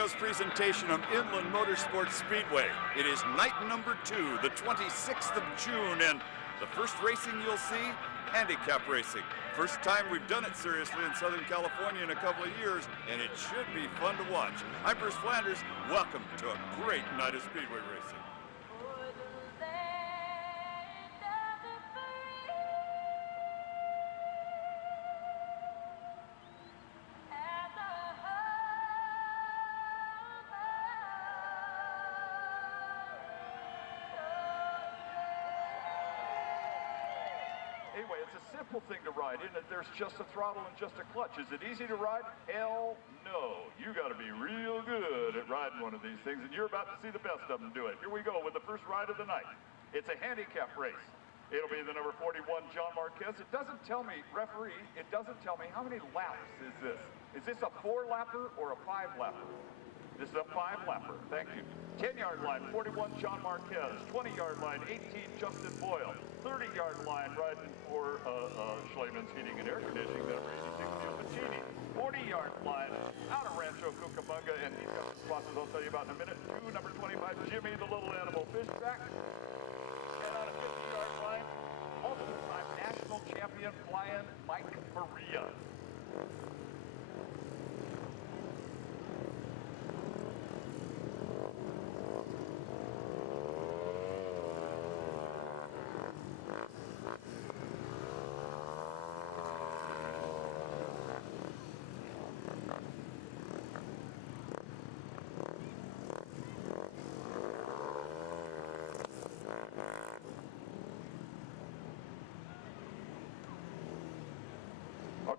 Radio's presentation of Inland Motorsports Speedway. It is night number 2, the 26th of June, and the first racing you'll see, handicap racing. First time we've done it seriously in Southern California in a couple of years, and it should be fun to watch. I'm Bruce Flanders. Welcome to a great night of Speedway racing. Anyway, it's a simple thing to ride in that there's just a throttle and just a clutch. Is it easy to ride? Hell no. You got to be real good at riding one of these things, and you're about to see the best of them do it. Here we go with the first ride of the night. It's a handicap race. It'll be the number 41, John Marquez. It doesn't tell me, referee, it doesn't tell me how many laps is this. Is this a 4-lapper or a 5-lapper? This is a 5-lapper. Thank you. 10-yard line, 41, John Marquez. 20-yard line, 18, Justin Boyle. 30-yard line, riding for Schleman's Heating and Air Conditioning. That racing 40-yard line, out of Rancho Cucamonga, and he's got some sponsors I'll tell you about in a minute. 2, number 25, Jimmy the Little Animal Fishback. And on a 50-yard line, multiple-time national champion flying Mike Faria.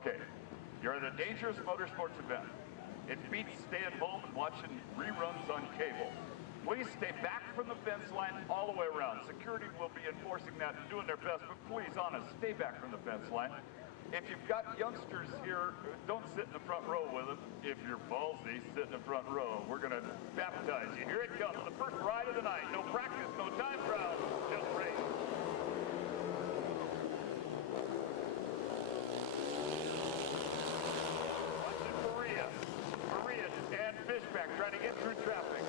Okay, you're at a dangerous motorsports event. It beats staying home and watching reruns on cable. Please stay back from the fence line all the way around. Security will be enforcing that and doing their best, but please, honest, stay back from the fence line. If you've got youngsters here, don't sit in the front row with them. If you're ballsy, sit in the front row. We're going to baptize you. Here it comes, the first ride of the night. No practice, no time trial, just race. And Fishback trying to get through traffic.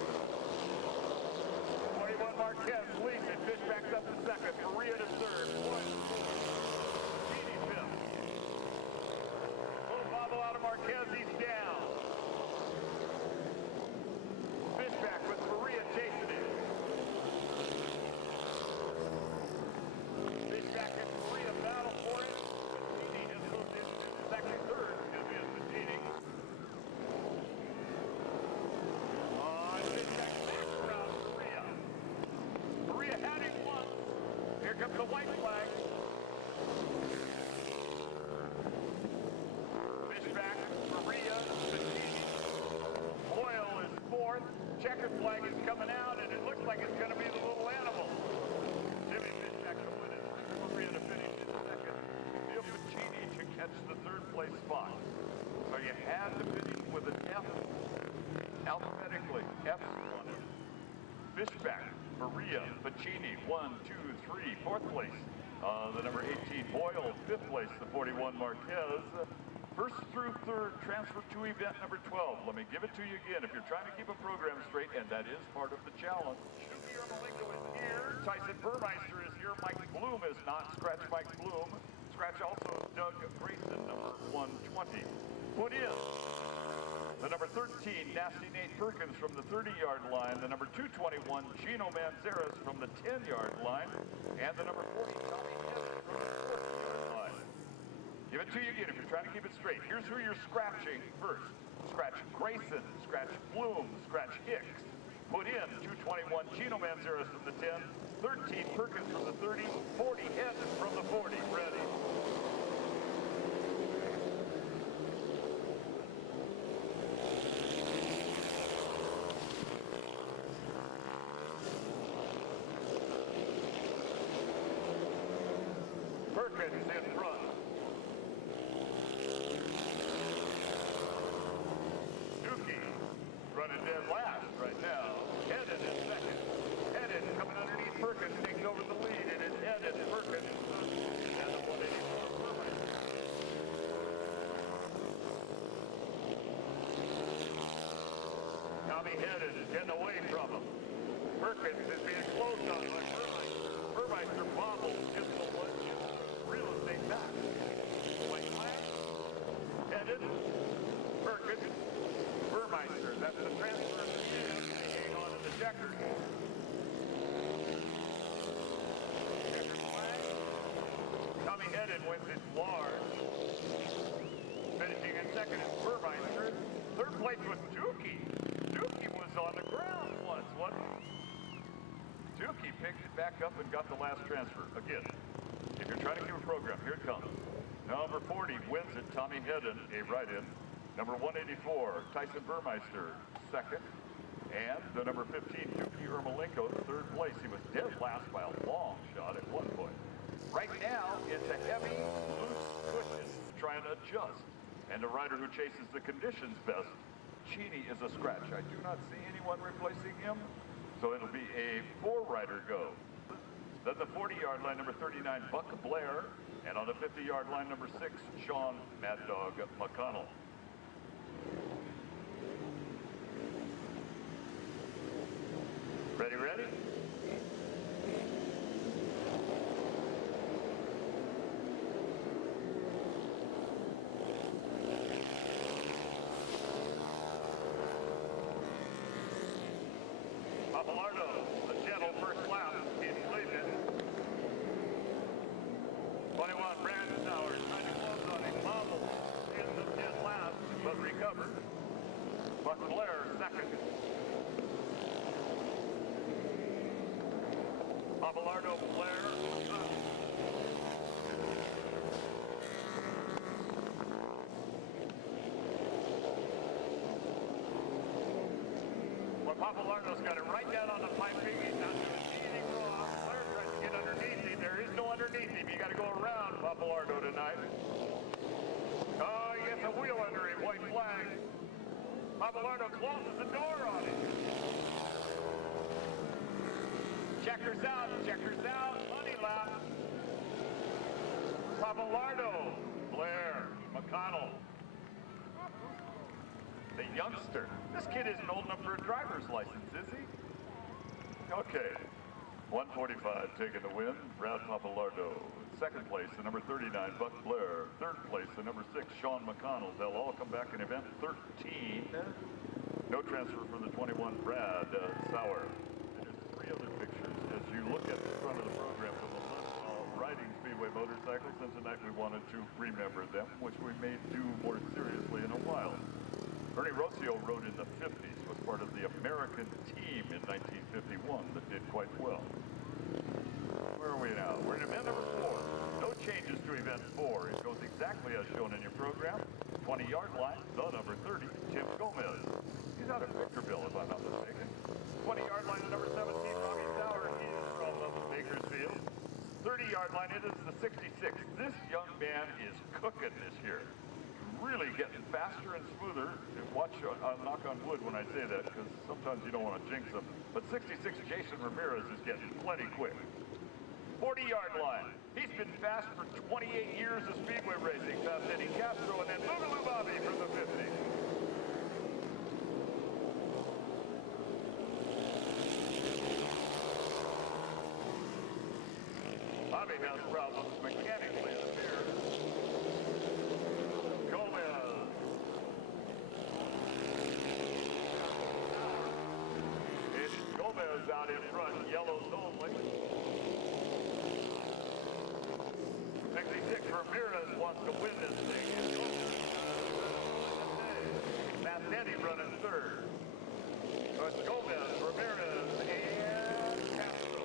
21 Marquez leads it. Fishback's up to second. Maria to third. Genie fifth. Little bobble out of Marquez. He's down. Fishback with Maria chasing him. Fishback and Maria battle for it. Genie has moved into second, third. Is Genie. Maria had him once. Here comes the white flag. Fishback, Maria, Boyle is fourth. Checkered flag is coming out, and it looks like it's going to be the little animal. Jimmy Fishback to win it. Maria to finish in second. Bill Pacini to catch the third place spot. So you had to finish with an F. Alphabetically, F's on it. Fishback, Maria, Pacini, 1, 2, 3, fourth place. The number 18, Boyle, fifth place. The 41, Marquez. First through third, transfer to event number 12. Let me give it to you again if you're trying to keep a program straight, and that is part of the challenge. Shuki Ermolenko is here. Tyson Burmeister is here. Mike Bloom is not. Scratch Mike Bloom. Scratch also Doug Grayson, number 120. Put in the number 13, Nasty Nate Perkins from the 30-yard line. The number 221, Gino Manzares from the 10-yard line. And the number 40, Tommy Hess from the 40-yard line. Give it to you again if you're trying to keep it straight. Here's who you're scratching first. Scratch Grayson, scratch Bloom, scratch Hicks. Put in 221, Gino Manzares from the 10, 13, Perkins from the 30, 40, Hess from the 40. Ready. Perkins in front. Dookie running dead last right now. Headed in second. Headed coming underneath Perkins, takes over the lead, and it's Headed Perkins. And the 184 Perkins. Tommy Hedden is getting away from him. Perkins is being closed on by Burmeister bobbles just the real estate back. White flag. Hedden. Perkins. Burmeister. That's the transfer of the year. Hang on to the checker. Checker flag. Tommy Hedden wins it large. Finishing in second is Burmeister. Third place was Tukey. Tukey was on the ground once, wasn't he? Tukey picked it back up and got the last transfer. Again, if you're trying to keep a program, here it comes. Number 40 wins it, Tommy Hedden, a right-in. Number 184, Tyson Burmeister, second. And the number 15, Tukey Ermolenko, third place. He was dead last by a long shot at one point. Right now, it's a heavy, loose cushion trying to adjust. And the rider who chases the conditions best, Cheney, is a scratch. I do not see anyone replacing him, so it'll be a four-rider go. Then the 40-yard line, number 39, Buck Blair, and on the 50-yard line, number 6, Shawn Mad Dog McConnell. Ready, ready? Abelardo, the gentle first lap, he's leading it. 21, Brandon Towers, trying to close on him, bobbles in his lap, but recovered. Buck Blair, second. Abelardo, Blair, Papalardo's got it right down on the piping. He's not doing anything wrong. Blair tries to get underneath him. There is no underneath him. You got to go around Papalardo tonight. Oh, he gets a wheel under him. White flag. Papalardo closes the door on him. Checkers out. Checkers out. Money lap. Papalardo. Blair. McConnell. The youngster. This kid isn't old enough for a driver's license, is he? Okay. 145 taking the win. Brad Papalardo. Second place, the number 39, Buck Blair. Third place, the number 6, Shawn McConnell. They'll all come back in event 13. No transfer for the 21, Brad Sauer. And there's three other pictures. As you look at the front of the program from the list of riding Speedway motorcycles, and tonight we wanted to remember them, which we may do more seriously in a while. Ernie Rossio rode in the 50s, was part of the American team in 1951 that did quite well. Where are we now? We're in event number 4. No changes to event 4. It goes exactly as shown in your program. 20-yard line, the number 30, Tim Gomez. He's out of Victorville, if I'm not mistaken. 20-yard line, number 17, Bobby Sauer. He is from Bakersfield. 30-yard line, it is the 66. This young man is cooking this year. Really getting faster and smoother. Watch, knock on wood when I say that, because sometimes you don't want to jinx them. But 66, Jason Ramirez is getting plenty quick. 40-yard line. He's been fast for 28 years of Speedway racing. Past Eddie Castro and then Boogaloo Bobby from the 50. Bobby has problems mechanically, it appears. Gomez out in front, yellows only. 66, Ramirez wants to win this thing. That's Eddie running third. So it's Gomez, Ramirez, and Castro.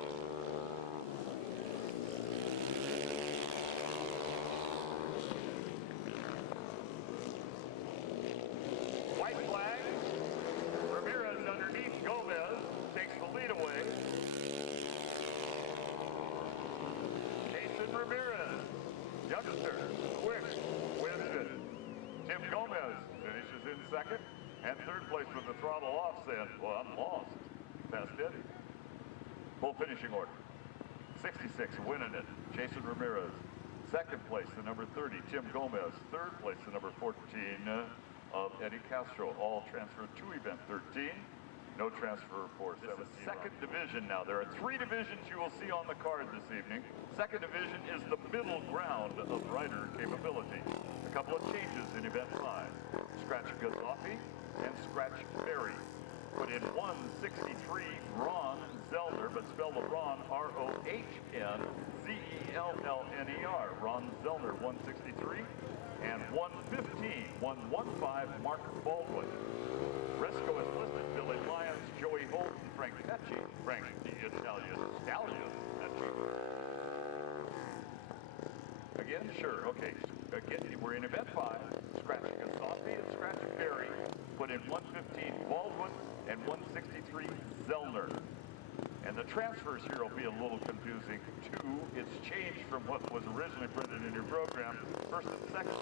White flag. Ramirez underneath Gomez. Takes the lead away. Jason Ramirez, youngster, quick, wins it. Tim Gomez finishes in second, and third place with the throttle off saying, well, I'm lost. Past Eddie. Full finishing order. 66 winning it, Jason Ramirez. Second place, the number 30, Tim Gomez. Third place, the number 14 of Eddie Castro. All transferred to event 13. No transfer report. This is second division now. There are 3 divisions you will see on the card this evening. Second division is the middle ground of rider capability. A couple of changes in event 5. Scratch Gazoffy and Scratch Berry. Put in 163 Ron Zellner, but spell the Ron R-O-H-N-Z-E-L-L-N-E-R. Ron Zellner 163 and 115 Mark Baldwin. Resco is listed Billy Lyons, Joey Holt, and Frank Pecci. Frank the Italian Stallion Pecci. Again, sure, okay. Again, we're in event 5. Scratch Gazoffy and Scratch Berry. Put in 115 Baldwin and 163 Zellner. And the transfers here will be a little confusing too. It's changed from what was originally printed in your program. First and second.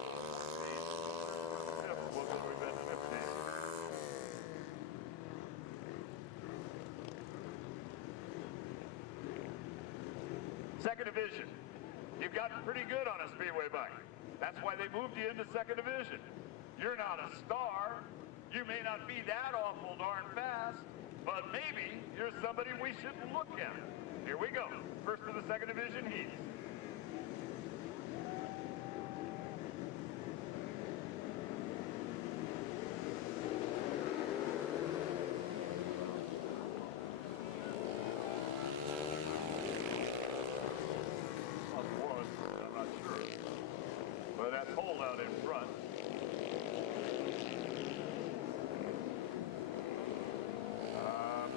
Fifth, we'll go to event 15. Second division. You've gotten pretty good on a Speedway bike. That's why they moved you into second division. You're not a star. You may not be that awful darn fast, but maybe you're somebody we should look at. Here we go. First of the second division heats. Hold out in front.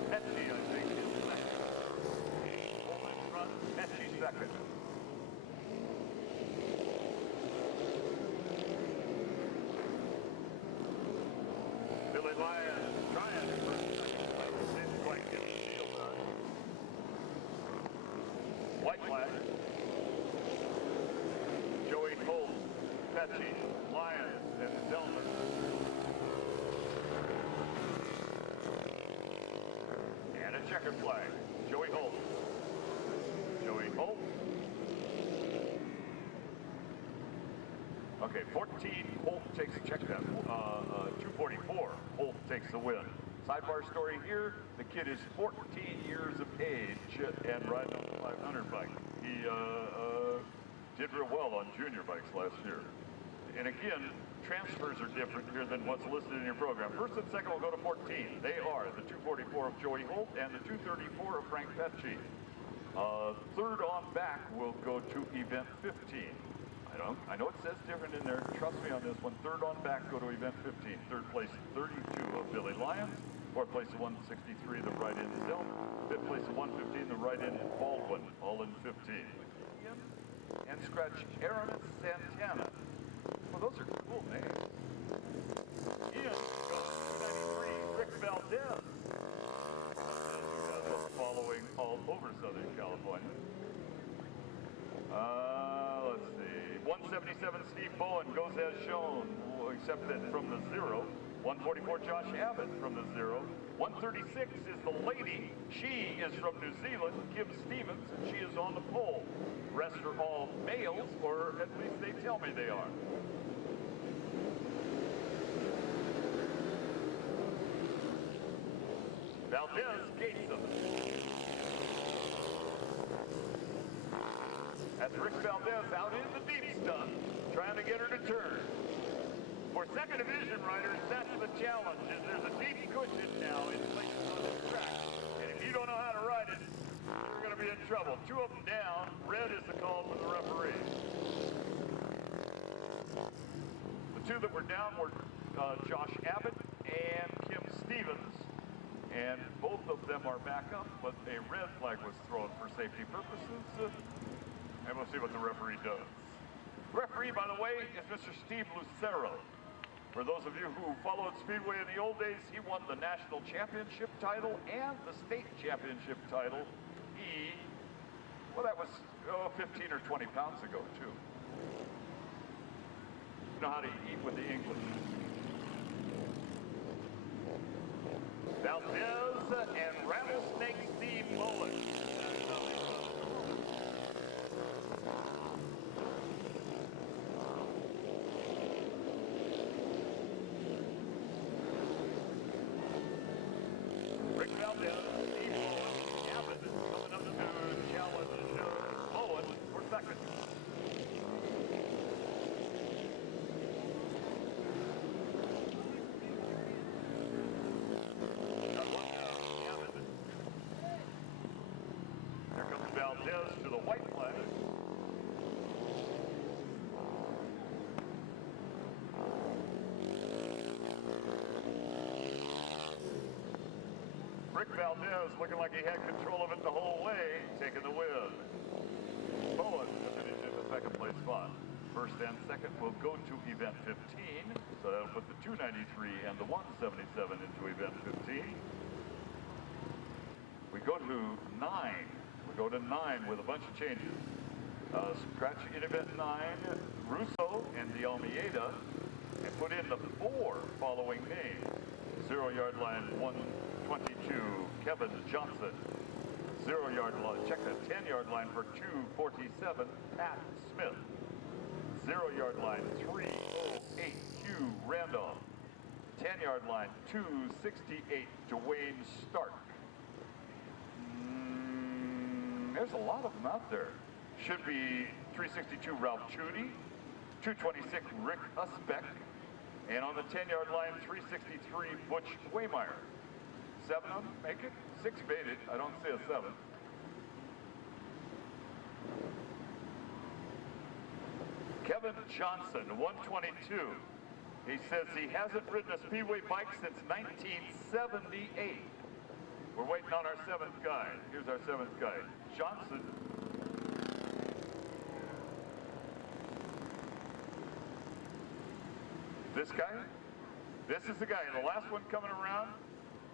Pecci, I think, is second. Hold in front, Pecci second. Billy Lyons trying for second. Didn't quite get the deal done. White flag. Joey Holt, Pecci, Lyons, and Zellner. And a checkered flag. Joey Holt. Joey Holt. Okay, 14, Holt takes a check down. 244, Holt takes the win. Sidebar story here, the kid is 14 years of age and riding on the 500 bike. He did real well on junior bikes last year. And again, transfers are different here than what's listed in your program. First and second will go to 14. They are the 244 of Joey Holt and the 234 of Frank Pecci. Third on back will go to event 15. I know it says different in there. Trust me on this one. Third on back go to event 15. Third place 32 of Billy Lyons. Fourth place of 163, the right end Zellner. Fifth place of 115, the right end Baldwin, all in 15. And scratch Aaron Santana. Well, those are cool names. Ian, 93, Rick Valdez. Following all over Southern California. Let's see. 177, Steve Bowen goes as shown, accepted from the 0. 144, Josh Abbott from the 0. 136 is the lady. She is from New Zealand, Kim Stevens, and she is on the pole. Rest are all males, or at least they tell me they are. Valdez gates them. That's Rick Valdez out in the deep stuff, trying to get her to turn. For second division riders, that's the challenge, is there's a deep cushion now in places on the track. And if you don't know how to ride it, you're going to be in trouble. 2 of them down. Red is the call from the referee. The 2 that were down were Josh Abbott and Kim Stevens. And both of them are back up, but a red flag was thrown for safety purposes. And we'll see what the referee does. Referee, by the way, is Mr. Steve Lucero. For those of you who followed Speedway in the old days, he won the national championship title and the state championship title. That was 15 or 20 pounds ago, too. You know how to eat with the English. Valdez and Rattlesnake Steve Mullen. Rick Valdez looking like he had control of it the whole way, taking the win. Bowen finished in the second place spot. First and second will go to event 15, so that'll put the 293 and the 177 into event 15. We go to 9. We go to 9 with a bunch of changes. Scratch in event 9, Russo and the Almeida, and put in the 4 following names. 0-yard line 122, Kevin Johnson. 0-yard line, check the 10-yard line for 247, Pat Smith. 0-yard line 308, Hugh Randolph. 10-yard line 268, Dwayne Stark. There's a lot of them out there. Should be 362, Ralph Chudy. 226, Rick Usbeck. And on the 10-yard line, 363, Butch Waymeyer. 7 of them make it. 6 made it. I don't see a 7. Kevin Johnson, 122. He says he hasn't ridden a Speedway bike since 1978. We're waiting on our 7th guy. Here's our 7th guy. Johnson. This guy? This is the guy. The last one coming around,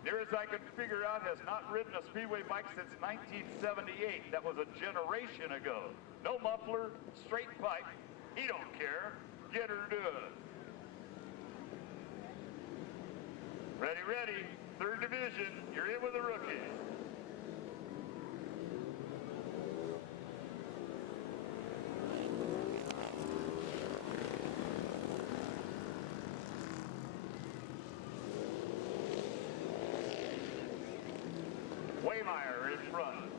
near as I can figure out, has not ridden a Speedway bike since 1978. That was a generation ago. No muffler, straight pipe. He don't care. Get her to it. Ready, ready. 3rd division. You're in with the rookies. Waymeyer in front.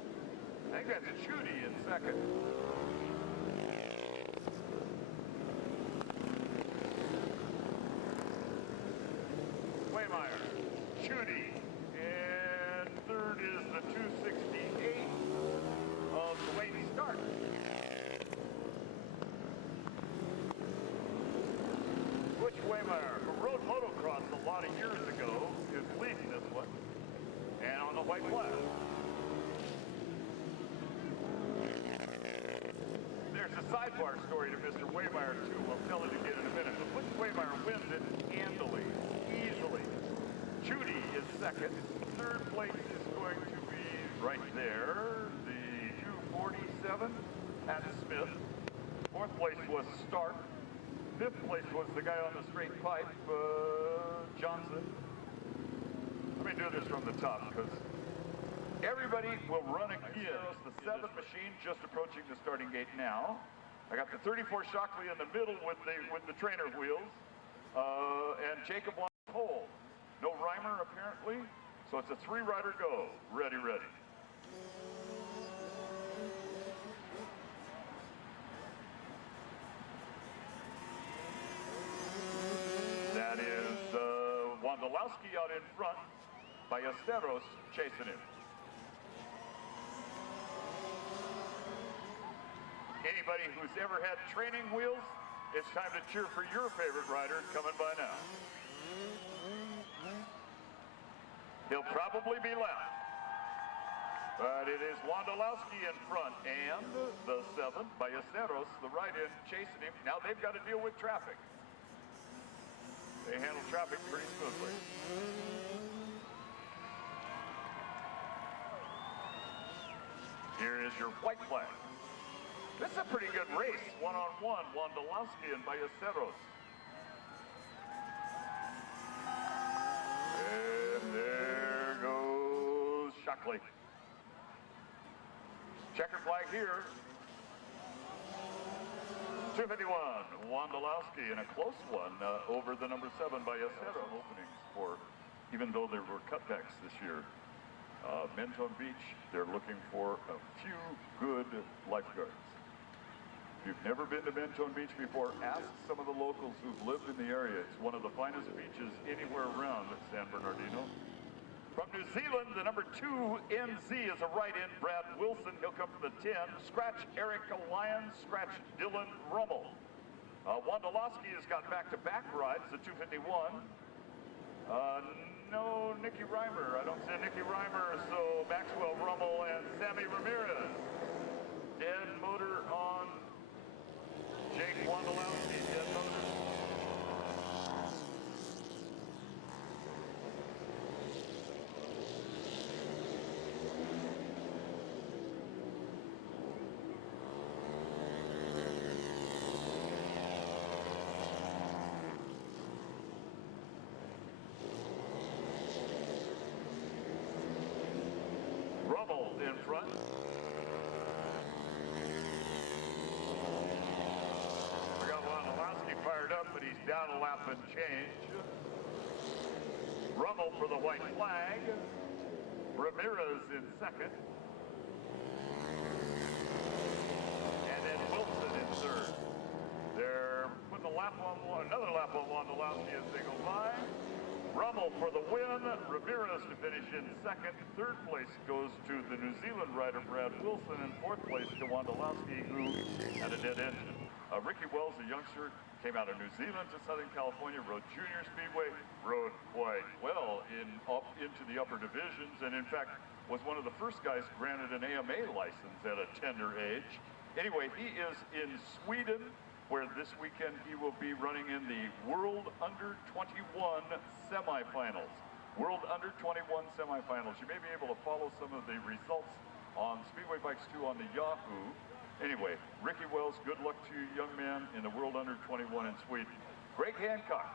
I think that's Chudy in second. Waymeyer, Chudy, and 3rd is the 268 of Dwayne Stark. Butch Waymeyer, who rode motocross a lot of years ago, is leading this one. And on the white flag. There's a sidebar story to Mr. Waymeyer, too. I'll tell it again in a minute. But Butch Waymeyer wins it handily, easily. Chudy is second. 3rd place is going to be right there, the 247, Pat Smith. 4th place was Stark. 5th place was the guy on the straight pipe, Johnson. Let me do this from the top, because everybody will run again. The 7 machine just approaching the starting gate now. I got the 34 Shockley in the middle with the trainer wheels, and Jacob on pole. No Reimer apparently, so it's a 3-rider go. Ready, ready. That is Wondolowski out in front. Ballesteros chasing him. Anybody who's ever had training wheels, it's time to cheer for your favorite rider coming by now. He'll probably be left. But it is Wondolowski in front, and the 7th, Ballesteros, the right-in, chasing him. Now they've got to deal with traffic. They handle traffic pretty smoothly. Here is your white flag. This is a pretty good race, one-on-one, Wondolowski and Ballesteros. And there goes Shockley. Checker flag here. 251, Wondolowski, and a close one over the number 7 Ballesteros. Openings for, even though there were cutbacks this year. Mentone Beach, they're looking for a few good lifeguards. If you've never been to Mentone Beach before, ask some of the locals who've lived in the area. It's one of the finest beaches anywhere around San Bernardino. From New Zealand, the number 2 NZ is a right-in, Brad Wilson. He'll come from the 10. Scratch Eric Lyons, scratch Dylan Rummel. Wondolowski has got back-to-back rides, the 251. no Nicky Reimer. I don't see Nicky Reimer, so Maxwell Rummel and Sammy Ramirez. Dead motor on Jake Wondolowski, dead motor. Rummel in front. We got Wondolowski fired up, but he's down a lap and change. Rummel for the white flag. Ramirez in second. And then Wilson in third. They're putting another lap on Wondolowski as they go by. Rummel for the win, Ramirez to finish in second. Third place goes to the New Zealand rider Brad Wilson, and fourth place to Wondolowski, who had a dead engine. Ricky Wells, a youngster, came out of New Zealand to Southern California, rode Junior Speedway, rode quite well into the upper divisions, and in fact was one of the first guys granted an AMA license at a tender age. Anyway, he is in Sweden, where this weekend he will be running in the World Under 21 semifinals. World Under 21 semifinals. You may be able to follow some of the results on Speedway Bikes 2 on the Yahoo. Anyway, Ricky Wells, good luck to you, young man, in the World Under 21 in Sweden. Greg Hancock,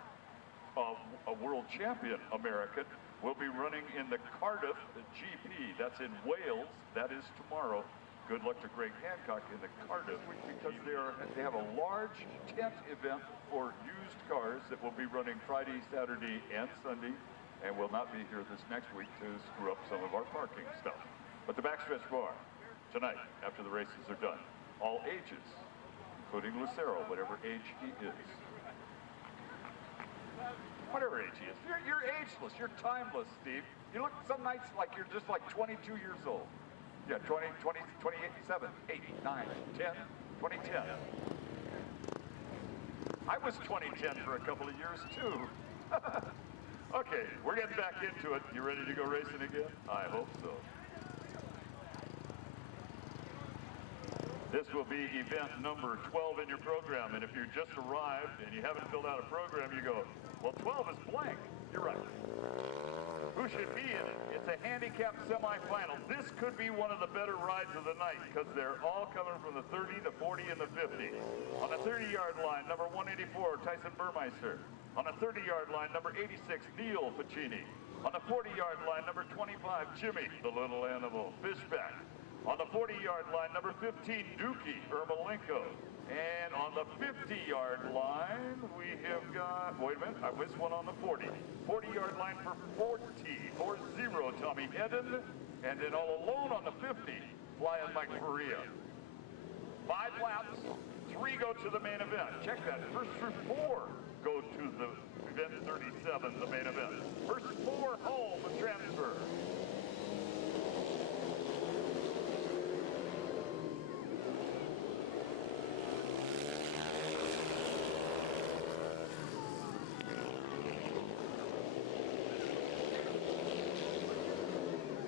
a world champion American, will be running in the Cardiff GP. That's in Wales. That is tomorrow. Good luck to Greg Hancock in the Cardiff, because they have a large tent event for used cars that will be running Friday, Saturday, and Sunday, and will not be here this next week to screw up some of our parking stuff. But the backstretch bar, tonight, after the races are done, all ages, including Lucero, whatever age he is. Whatever age he is. You're ageless, you're timeless, Steve. You look some nights like you're just like 22 years old. Yeah, 20, 28, 7, 8, 9, 10, 2010. I was 2010 for a couple of years, too. Okay, we're getting back into it. You ready to go racing again? I hope so. This will be event number 12 in your program, and if you just arrived and you haven't filled out a program, you go, well, 12 is blank. You're right. Who should be in it? It's a handicap semifinal. This could be one of the better rides of the night because they're all coming from the 30, the 40, and the 50. On the 30-yard line, number 184, Tyson Burmeister. On the 30-yard line, number 86, Neil Pacini. On the 40-yard line, number 25, Jimmy, the little animal, Fishback. On the 40-yard line, number 15, Dookie Ermolenko. And on the 50-yard line, we have got, wait a minute, I missed one on the 40. 40-yard line for 40, Tommy Hedden. And then all alone on the 50, flying Mike Faria. 5 laps, 3 go to the main event. Check that, first through 4 go to the event 37, the main event. First 4 home transfer.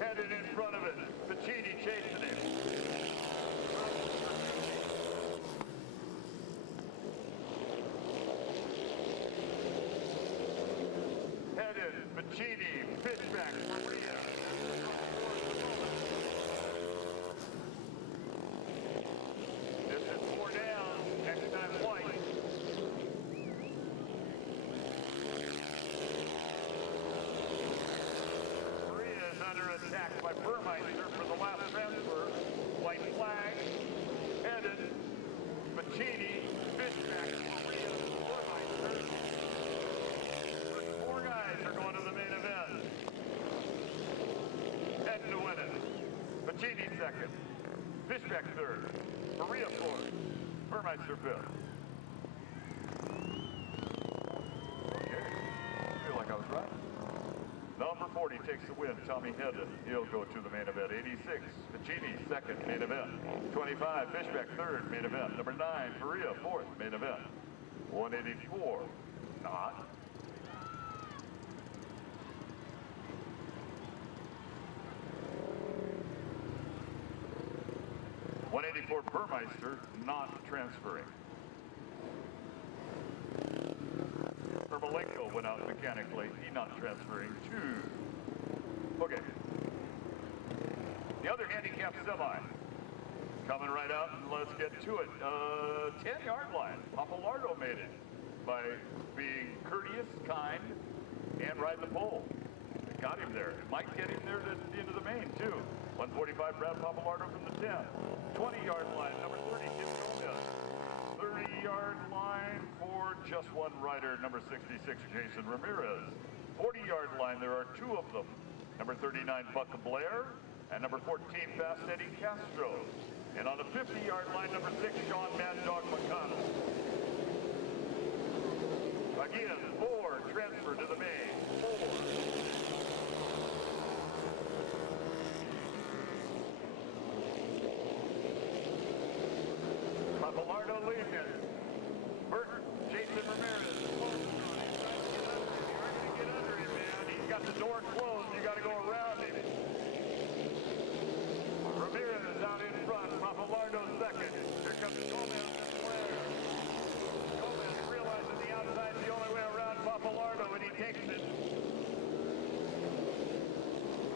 Headed in front of it, Pacini chasing him. Headed, Pacini, Fishback, Maria. This is 4 down, next time white. Attack by Burmeister for the last transfer. White flag, headed, Pacini, Fishback, Maria, Burmeister. First 4 guys are going to the main event. Heading to win it. Pacini second, Fishback third, Maria fourth, Burmeister fifth. Okay, I feel like I was right. Number 40 takes the win, Tommy Hedden. He'll go to the main event. 86, Pacini, second, main event. 25, Fishback, third, main event. Number 9, Faria, fourth, main event. 184, not. 184 Burmeister not transferring. Ermolenko went out mechanically. He not transferring too. Okay. The other handicap semi. Coming right out, and let's get to it. 10-yard line. Papalardo made it by being courteous, kind, and riding the pole. It got him there. It might get him there to the end of the main, too. 145, Brad Papalardo from the 10. 20-yard line, number 30, Tim Gomez. 30-yard line for just one rider, number 66, Jason Ramirez. 40-yard line, there are two of them. Number 39, Buck Blair, and number 14, Fast Eddie Castro. And on the 50-yard line, number 6, Shawn Mad Dog McConnell. Again, 4 transfer to the main. 4. Papalardo leading it. Burton, Jason Ramirez. You're going to get under him, man. He's got the door closed. You got to go around him. Ramirez out in front. Papalardo second. Here comes Gomez and Blair. Gomez realizing the outside's the only way around Papalardo, and he takes it.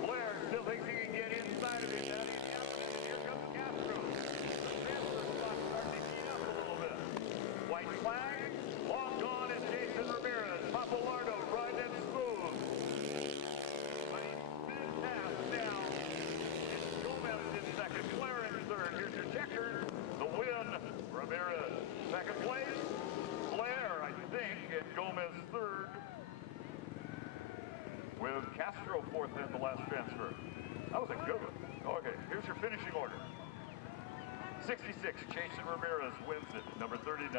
Blair still thinks he can get inside of him. That ain't happening. And here comes Castro. White flag, long gone is Jason Ramirez. Papalardo riding it smooth. But he's been passed down. It's Gomez in second, Blair in third. Here's your checker. The win, Ramirez. Second place, Blair, I think, and Gomez third. With Castro fourth in the last transfer. That was a good one. Okay, here's your finishing order. 66, Jason Ramirez wins it. Number 39,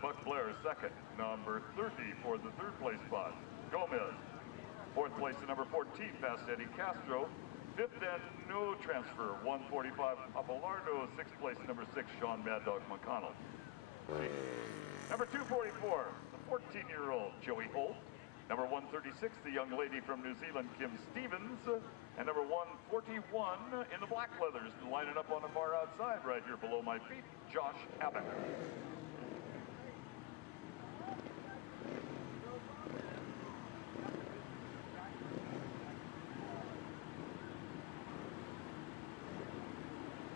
Buck Blair second. Number 30 for the third place spot, Gomez. Fourth place to number 14, Fast Eddie Castro. Fifth and no transfer, 145, Papalardo. Sixth place, number 6, Shawn Mad Dog McConnell. Number 244, the 14-year-old Joey Holt. Number 136, the young lady from New Zealand, Kim Stevens. And number 141 in the black leathers, lining up on the far outside right here below my feet, Josh Abbott.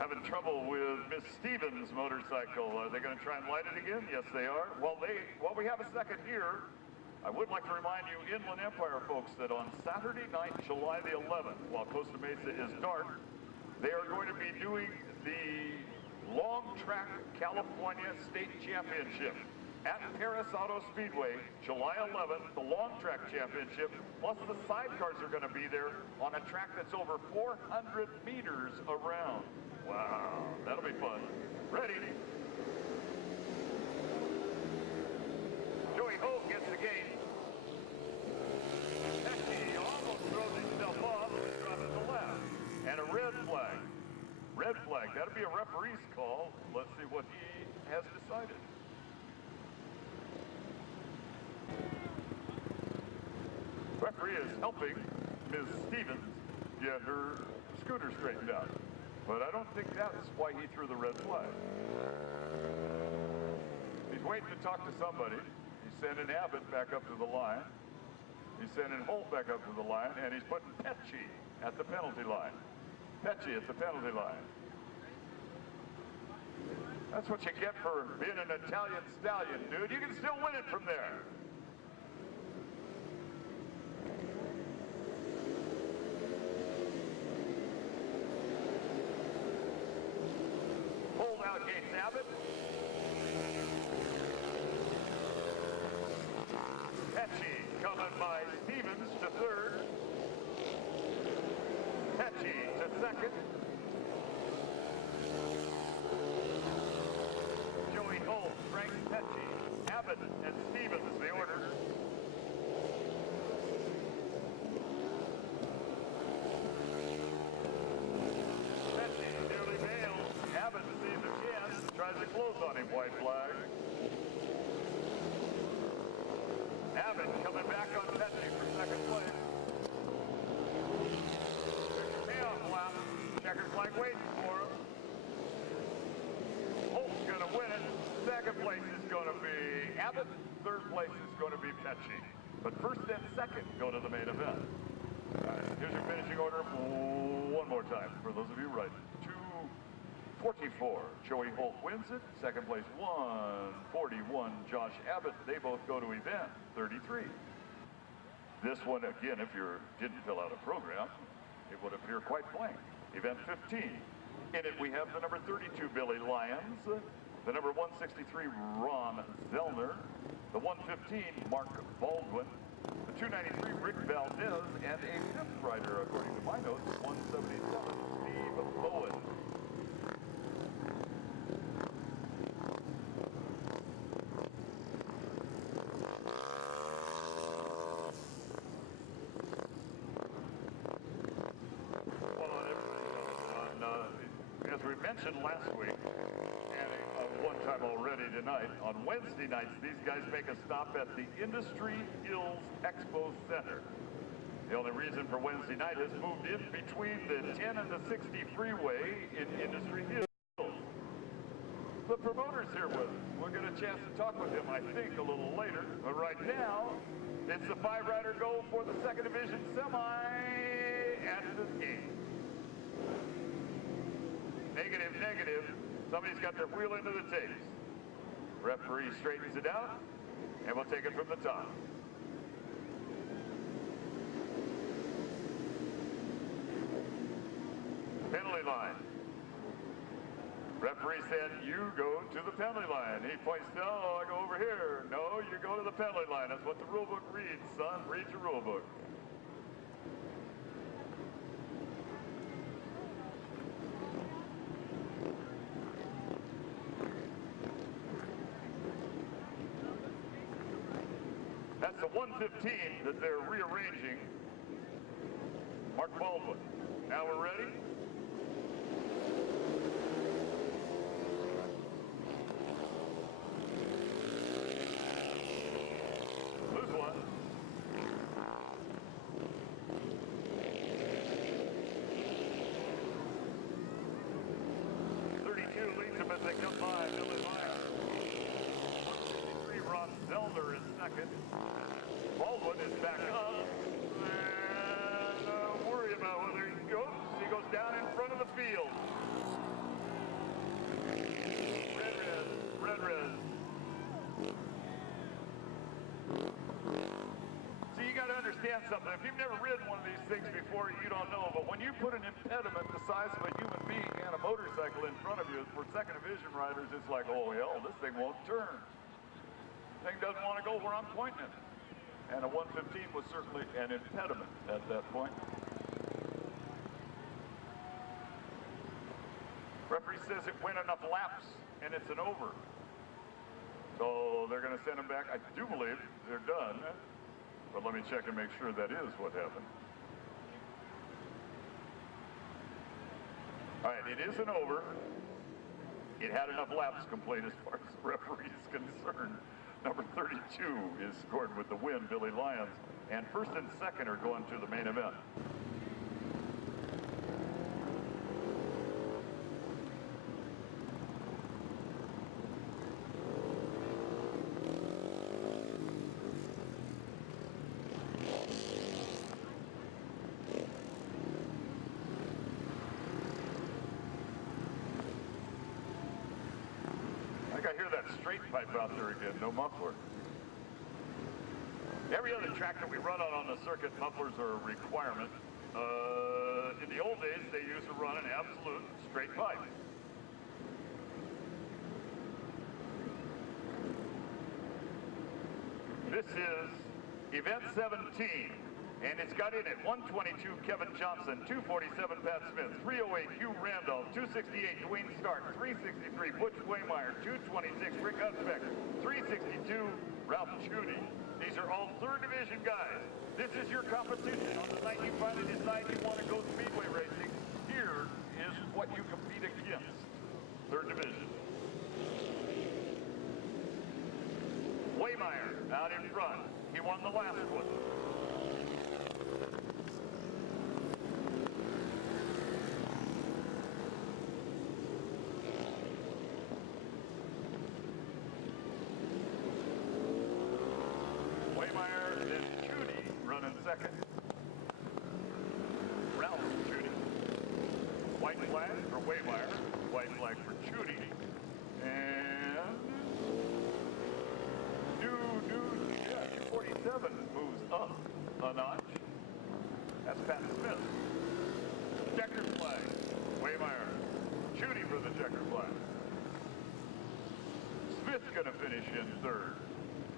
Having trouble with Miss Stevens' motorcycle. Are they going to try and light it again? Yes, they are. While we have a second here, I would like to remind you, Inland Empire folks, that on Saturday night, July the 11th, while Costa Mesa is dark, they are going to be doing the Long Track California State Championship at Paris Auto Speedway, July 11th, the Long Track Championship, plus the sidecars are going to be there on a track that's over 400 meters around. Wow, that'll be fun. Ready? Joey Hope gets the gate. He almost throws himself off and drops to the left. And a red flag. Red flag. That'll be a referee's call. Let's see what he has decided. Referee is helping Ms. Stevens get her scooter straightened out. But I don't think that's why he threw the red flag. He's waiting to talk to somebody. He's sending Abbott back up to the line. He's sending Holt back up to the line, and he's putting Pecci at the penalty line. Pecci at the penalty line. That's what you get for being an Italian stallion, dude. You can still win it from there. Hold out Gates Abbott. Pecci coming by Stevens to third. Pecci to second. Joey Holt, Frank Pecci, Abbott, and Stevens the order. Pecci nearly nailed. Abbott sees a chance, tries to close on him, white flag. Abbott coming back on Pecci for second place. There's your payoff lap. Checkered flag waiting for him. Abbott. Third place is going to be Pesci. But first and second go to the main event. All right, here's your finishing order one more time for those of you right. 244, Joey Holt wins it. Second place, 141, Josh Abbott. They both go to event 33. This one, again, if you didn't fill out a program, it would appear quite blank. Event 15. In it, we have the number 32, Billy Lyons, the number 163, Ron Zellner, the 115, Mark Baldwin, the 293, Rick Valdez, and a fifth rider, according to my notes, 177, Steve Bowen. As we mentioned last week, and one time already tonight, on Wednesday nights, these guys make a stop at the Industry Hills Expo Center. The only reason for Wednesday night has moved in between the 10 and the 60 freeway in Industry Hills. The promoter's here with us. We'll get a chance to talk with him, I think, a little later. But right now, it's the 5-rider go for the second division semi at this game. Negative, negative. Somebody's got their wheel into the tapes. Referee straightens it out, and we'll take it from the top. Penalty line. Referee said, you go to the penalty line. He points to, oh, I go over here. No, you go to the penalty line. That's what the rule book reads, son. Read your rule book. That's the 115 that they're rearranging. Mark Baldwin. Now we're ready. Lose one. 32 leads him as they come by. Billy Lyons. 153, Ron Zellner is second. Baldwin is back up. And worry about whether he goes. He goes down in front of the field. Red. See, you got to understand something. If you've never ridden one of these things before, you don't know. But when you put an impediment the size of a human being and a motorcycle in front of you, for second division riders, it's like, oh, hell, this thing won't turn. Thing doesn't want to go where I'm pointing it. And a 115 was certainly an impediment at that point. Referee says it went enough laps and it's an over. So they're going to send him back. I do believe they're done. But let me check and make sure that is what happened. All right, it is an over. It had enough laps complete as far as the referee is concerned. Number 32 is scored with the win, Billy Lyons. And first and second are going to the main event. I hear that straight pipe out there again, no muffler. Every other track that we run on the circuit, mufflers are a requirement. In the old days, they used to run an absolute straight pipe. This is event 17. And it's got in it 122 Kevin Johnson, 247 Pat Smith, 308 Hugh Randolph, 268 Dwayne Stark, 363 Butch Waymeyer, 226 Rick Husbeck, 362 Ralph Judy. These are all third division guys. This is your competition. On the night you finally decide you want to go speedway racing, here is what you compete against. Third division. Waymeyer out in front. He won the last one. second. Ralph Judy. White flag for Waymire. White flag for Judy. And 247 moves up a notch. That's Pat Smith. Checkered flag. Waymire. Judy for the checkered flag. Smith's going to finish in third.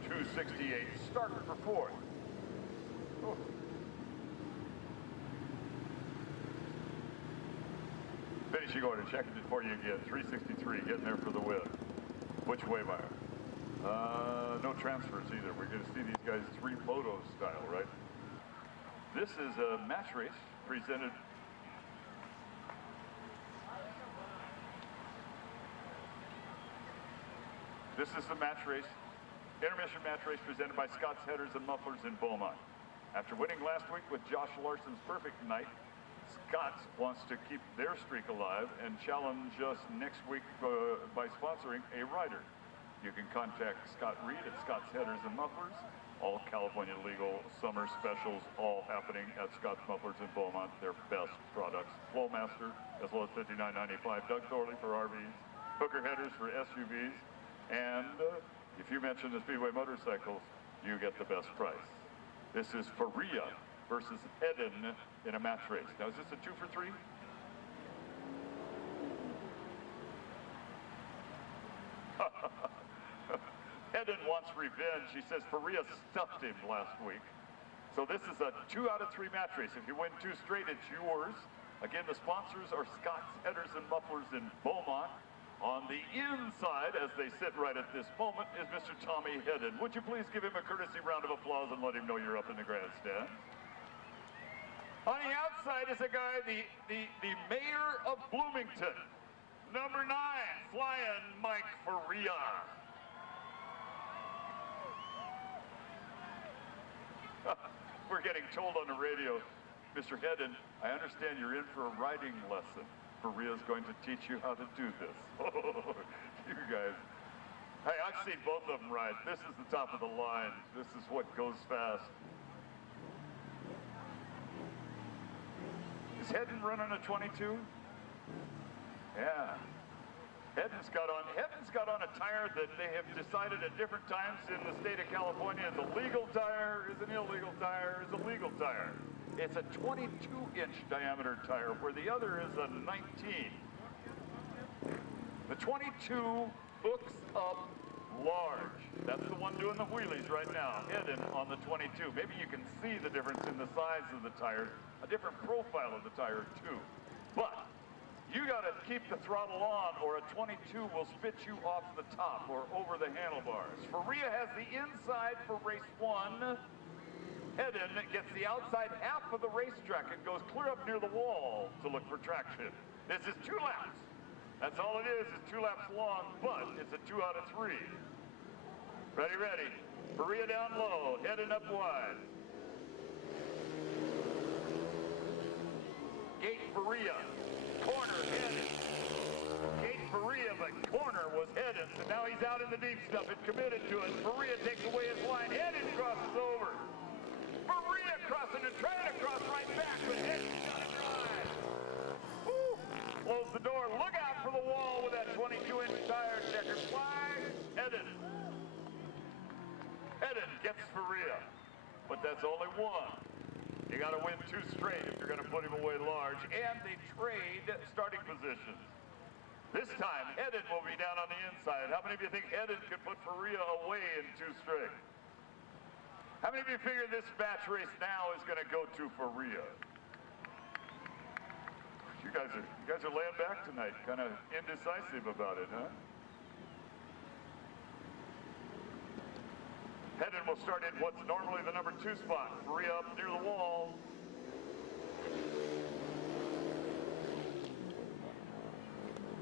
268. Stark for fourth. Oh. Finishing order. Checking it for you again. 363. Getting there for the win. Which Waymire? No transfers either. We're going to see these guys three moto style, right? This is a match race presented. This is the match race, intermission match race presented by Scott's Headers and Mufflers in Beaumont. After winning last week with Josh Larson's perfect night, Scott's wants to keep their streak alive and challenge us next week by sponsoring a rider. You can contact Scott Reed at Scott's Headers and Mufflers. All California legal summer specials, all happening at Scott's Mufflers in Beaumont. Their best products. Flowmaster, as well as $59.95. Doug Thorley for RVs. Hooker Headers for SUVs. And if you mention the Speedway motorcycles, you get the best price. This is Faria versus Eden in a match race. Now, is this a 2 for 3? Eden wants revenge. She says Faria stuffed him last week. So this is a 2 out of 3 match race. If you win 2 straight, it's yours. Again, the sponsors are Scott's Headers and Mufflers in Beaumont. On the inside, as they sit right at this moment, is Mr. Tommy Hedden. Would you please give him a courtesy round of applause and let him know you're up in the grandstand? On the outside is a guy, the mayor of Bloomington, number 9, Flying Mike Faria. We're getting told on the radio, Mr. Hedden, I understand you're in for a riding lesson. Faria's going to teach you how to do this. You guys. Hey, I've seen both of them ride. This is the top of the line. This is what goes fast. Is Hedden running a 22? Yeah. Hedden's got on a tire that they have decided at different times in the state of California is a legal tire, is an illegal tire, is a legal tire. It's a 22-inch diameter tire, where the other is a 19. The 22 hooks up large. That's the one doing the wheelies right now, Hedden on the 22. Maybe you can see the difference in the size of the tire, a different profile of the tire too. But you gotta keep the throttle on or a 22 will spit you off the top or over the handlebars. Faria has the inside for race 1. Hedden gets the outside half of the racetrack and goes clear up near the wall to look for traction. This is 2 laps. That's all it is 2 laps long, but it's a 2 out of 3. Ready, ready. Faria down low, Hedden up wide. Gate Faria, corner Hedden. Gate Faria, but corner was Hedden, so now he's out in the deep stuff and committed to it. Faria takes away his line, Hedden crosses over. Faria crossing and trying to cross right back, but Hedden's got it dry. Woo! Close the door. Look out for the wall with that 22-inch tire. Checkered flag. Hedden gets Faria, but that's only 1. You got to win 2 straight if you're going to put him away large, and they trade starting positions. This time, Hedden will be down on the inside. How many of you think Hedden could put Faria away in 2 straight? How many of you figure this match race now is going to go to Faria? You guys are laying back tonight, kind of indecisive about it, huh? Hedden will start in what's normally the number 2 spot. Faria up near the wall.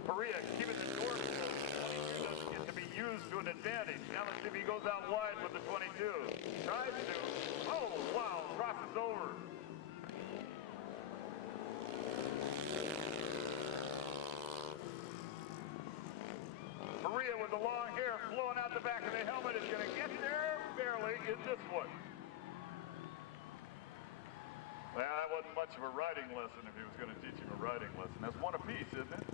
Faria keeping the door closed. 22 doesn't get to be used to an advantage. Now let's see if he goes out wide with the 22. Tries to. Oh, wow. Crosses over. Faria with the long hair flowing out the back of the helmet is going to get there barely in this one. Well, that wasn't much of a riding lesson if he was going to teach him a riding lesson. That's one apiece, isn't it?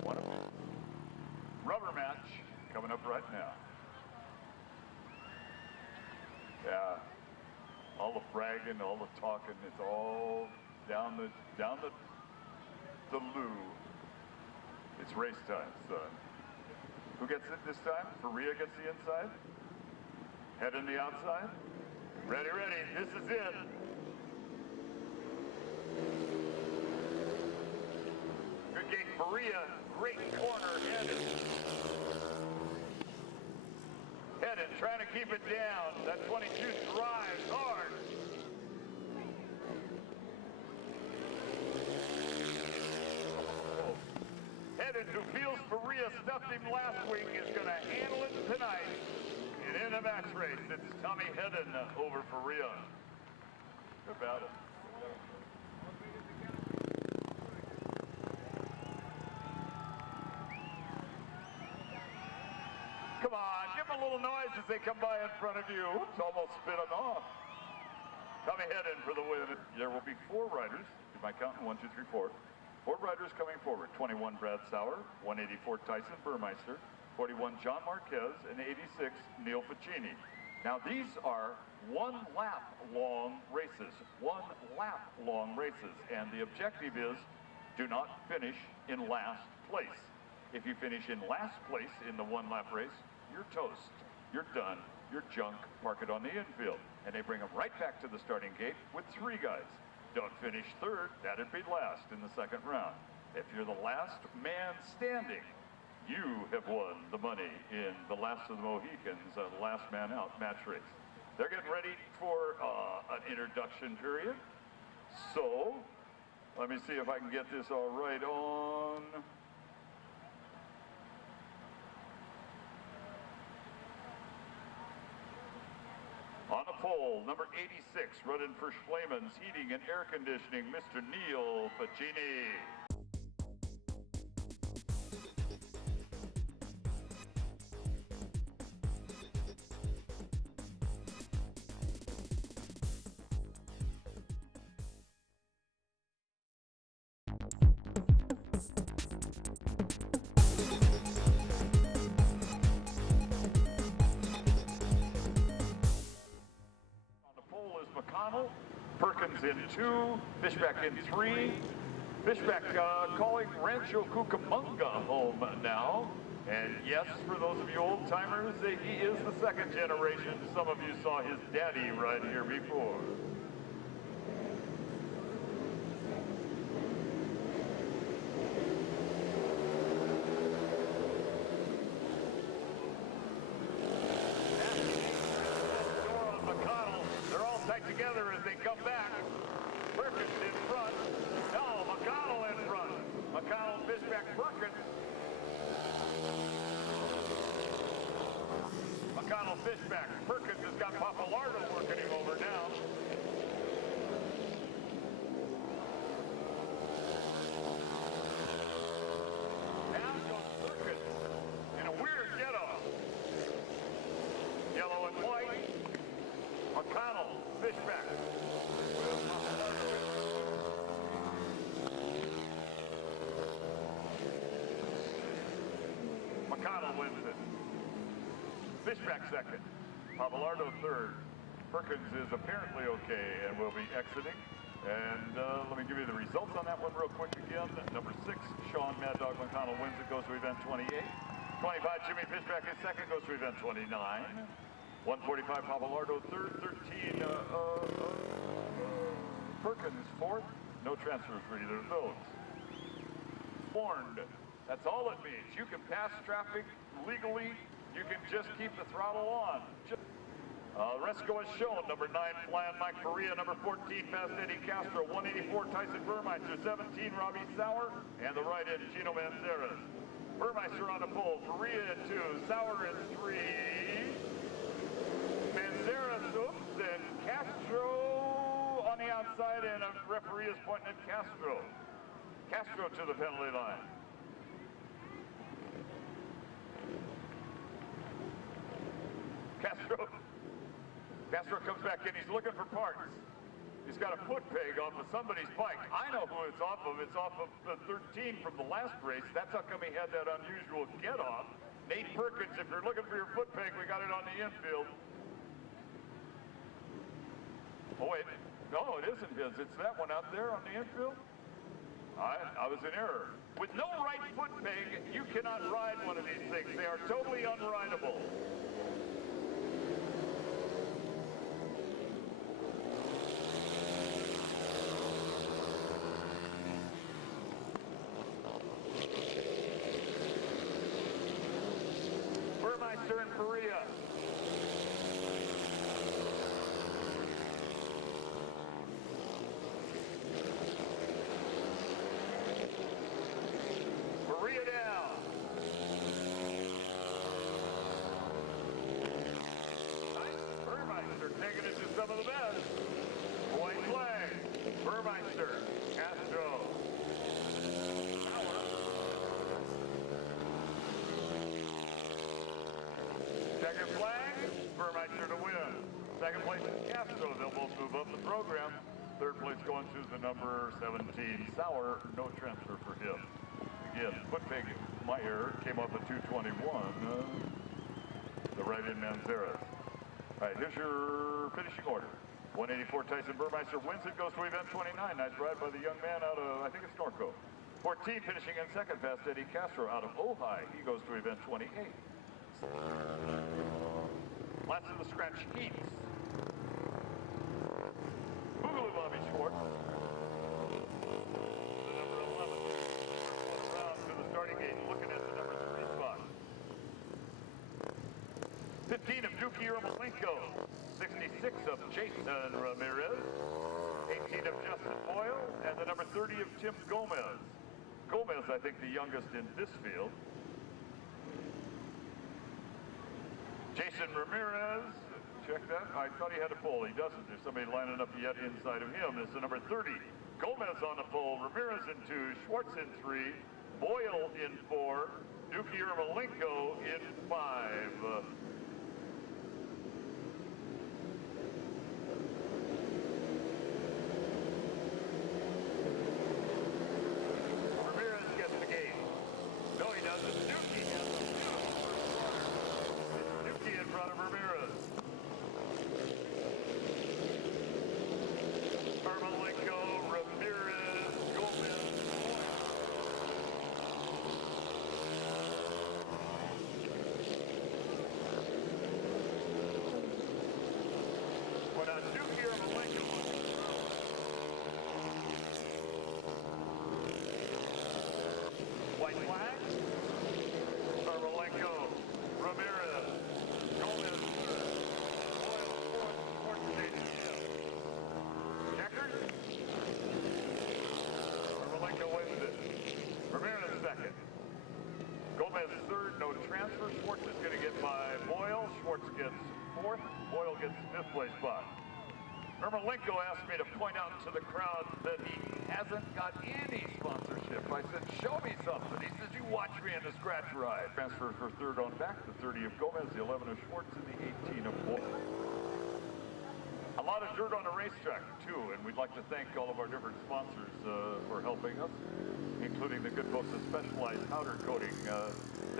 One apiece. Rubber match coming up right now. Yeah. All the bragging, all the talking, it's all down the loo. It's race time, son. Who gets it this time? Faria gets the inside. Head in the outside. Ready, ready. This is it. Good gate, Faria. Great corner, headed. Headed, trying to keep it down. That 22 drives hard. Headed, who feels Faria stuffed him last week, is going to handle it tonight. And in the max race, it's Tommy Hedden over Faria. Good battle. Come on, give them a little noise as they come by in front of you. It's almost spit them off. Tommy Hedden for the win. There will be 4 riders. Do my counting? 1, 2, 3, 4. 4 riders coming forward. 21 Brad Sauer, 184 Tyson Burmeister, 41 John Marquez, and 86 Neil Ficini. Now these are 1 lap long races. 1 lap long races. And the objective is do not finish in last place. If you finish in last place in the 1 lap race, you're toast. You're done. You're junk. Park it on the infield. And they bring them right back to the starting gate with 3 guys. Don't finish third. That'd be last in the 2nd round. If you're the last man standing, you have won the money in the last of the Mohicans, last man out match race. They're getting ready for an introduction period. So, let me see if I can get this all right on. On the pole, number 86, running for Schleman's Heating and Air Conditioning, Mr. Neil Ficini. McConnell, Perkins in 2, Fishback in 3. Fishback calling Rancho Cucamonga home now. And yes, for those of you old timers, he is the 2nd generation. Some of you saw his daddy ride here before. Together as they come back. Perkins in front. No, McConnell in front. McConnell, Fishback, Perkins. McConnell, Fishback. Perkins has got Papalardo working him over now. Now goes Perkins in a weird get-off. Yellow and white. McConnell, Fishback. McConnell wins it. Fishback 2nd. Papalardo 3rd. Perkins is apparently okay and will be exiting. And let me give you the results on that one real quick again. Number 6, Shawn Mad Dog McConnell wins it, goes to event 28. 25, Jimmy Fishback is 2nd, goes to event 29. 145 Papalardo 3rd, 13 Perkins 4th. No transfers for either of those. Warned. That's all it means. You can pass traffic legally. You can just keep the throttle on. The rest go as shown. Number 9, Flying Mike Faria. Number 14, Fast Eddie Castro. 184, Tyson Burmeister. 17, Robbie Sauer. And the right end, Gino Manzarez. Burmeister on the pole. Faria in 2. Sauer in 3. Manzarez, oops, and Castro on the outside, and a referee is pointing at Castro. Castro to the penalty line. Castro comes back in. He's looking for parts. He's got a foot peg off of somebody's bike. I know who it's off of. It's off of the 13 from the last race. That's how come he had that unusual get off. Nate Perkins, if you're looking for your foot peg, we got it on the infield. Oh wait, no, it isn't his. It's that one out there on the infield. I was in error. With no right foot peg, you cannot ride one of these things. They are totally unrideable. Burmeister and Faria. Faria down. Nice. Burmeister taking it to some of the best. White flag. Burmeister. Castro. Second flag, Burmeister to win. Second place is Castro. They'll both move up the program. Third place going to the number 17, Sauer. No transfer for him. Again, foot peg, my error, came off at 221. The right in Manzarek. All right, here's your finishing order. 184 Tyson Burmeister wins it, goes to event 29. Nice ride by the young man out of, I think it's Norco. 14 finishing in second, past Eddie Castro out of Ojai. He goes to event 28. Last of the scratch heats. Boogaloo Bobby Schwartz. The number 11. Around to the starting gate, looking at the number 3 spot. 15 of Duki Ermolenko. 66 of Jason Ramirez. 18 of Justin Boyle. And the number 30 of Tim Gomez. Gomez, I think, the youngest in this field. Jason Ramirez, check that. I thought he had a pole. He doesn't. There's somebody lining up yet inside of him. This is the number 30. Gomez on the pole. Ramirez in 2. Schwartz in 3. Boyle in 4. Duki Ermolenko in 5. Ramirez gets the gate. No, he doesn't. Duki has the in front of Ramirez. Ermolenko, Ramirez, Gomez. Well, now Duki Ermolenko. White flag. Ermolenko, Ramirez. Gomez, Boyle, fourth stage. Checkers. Ermolenko wins it. Ramirez second. Gomez third, no transfer. Schwartz is going to get by Boyle. Schwartz gets fourth. Boyle gets fifth place spot. Ermolenko asked me to point out to the crowd that he hasn't got any sponsorship. I said, show me something. He says, you watch me in the scratch ride. Transfer for third on back, the 30 of Gomez, the 11 of Schwartz, and the 18 of Boyle. A lot of dirt on the racetrack, too, and we'd like to thank all of our different sponsors for helping us, including the good folks at Specialized Powder Coating.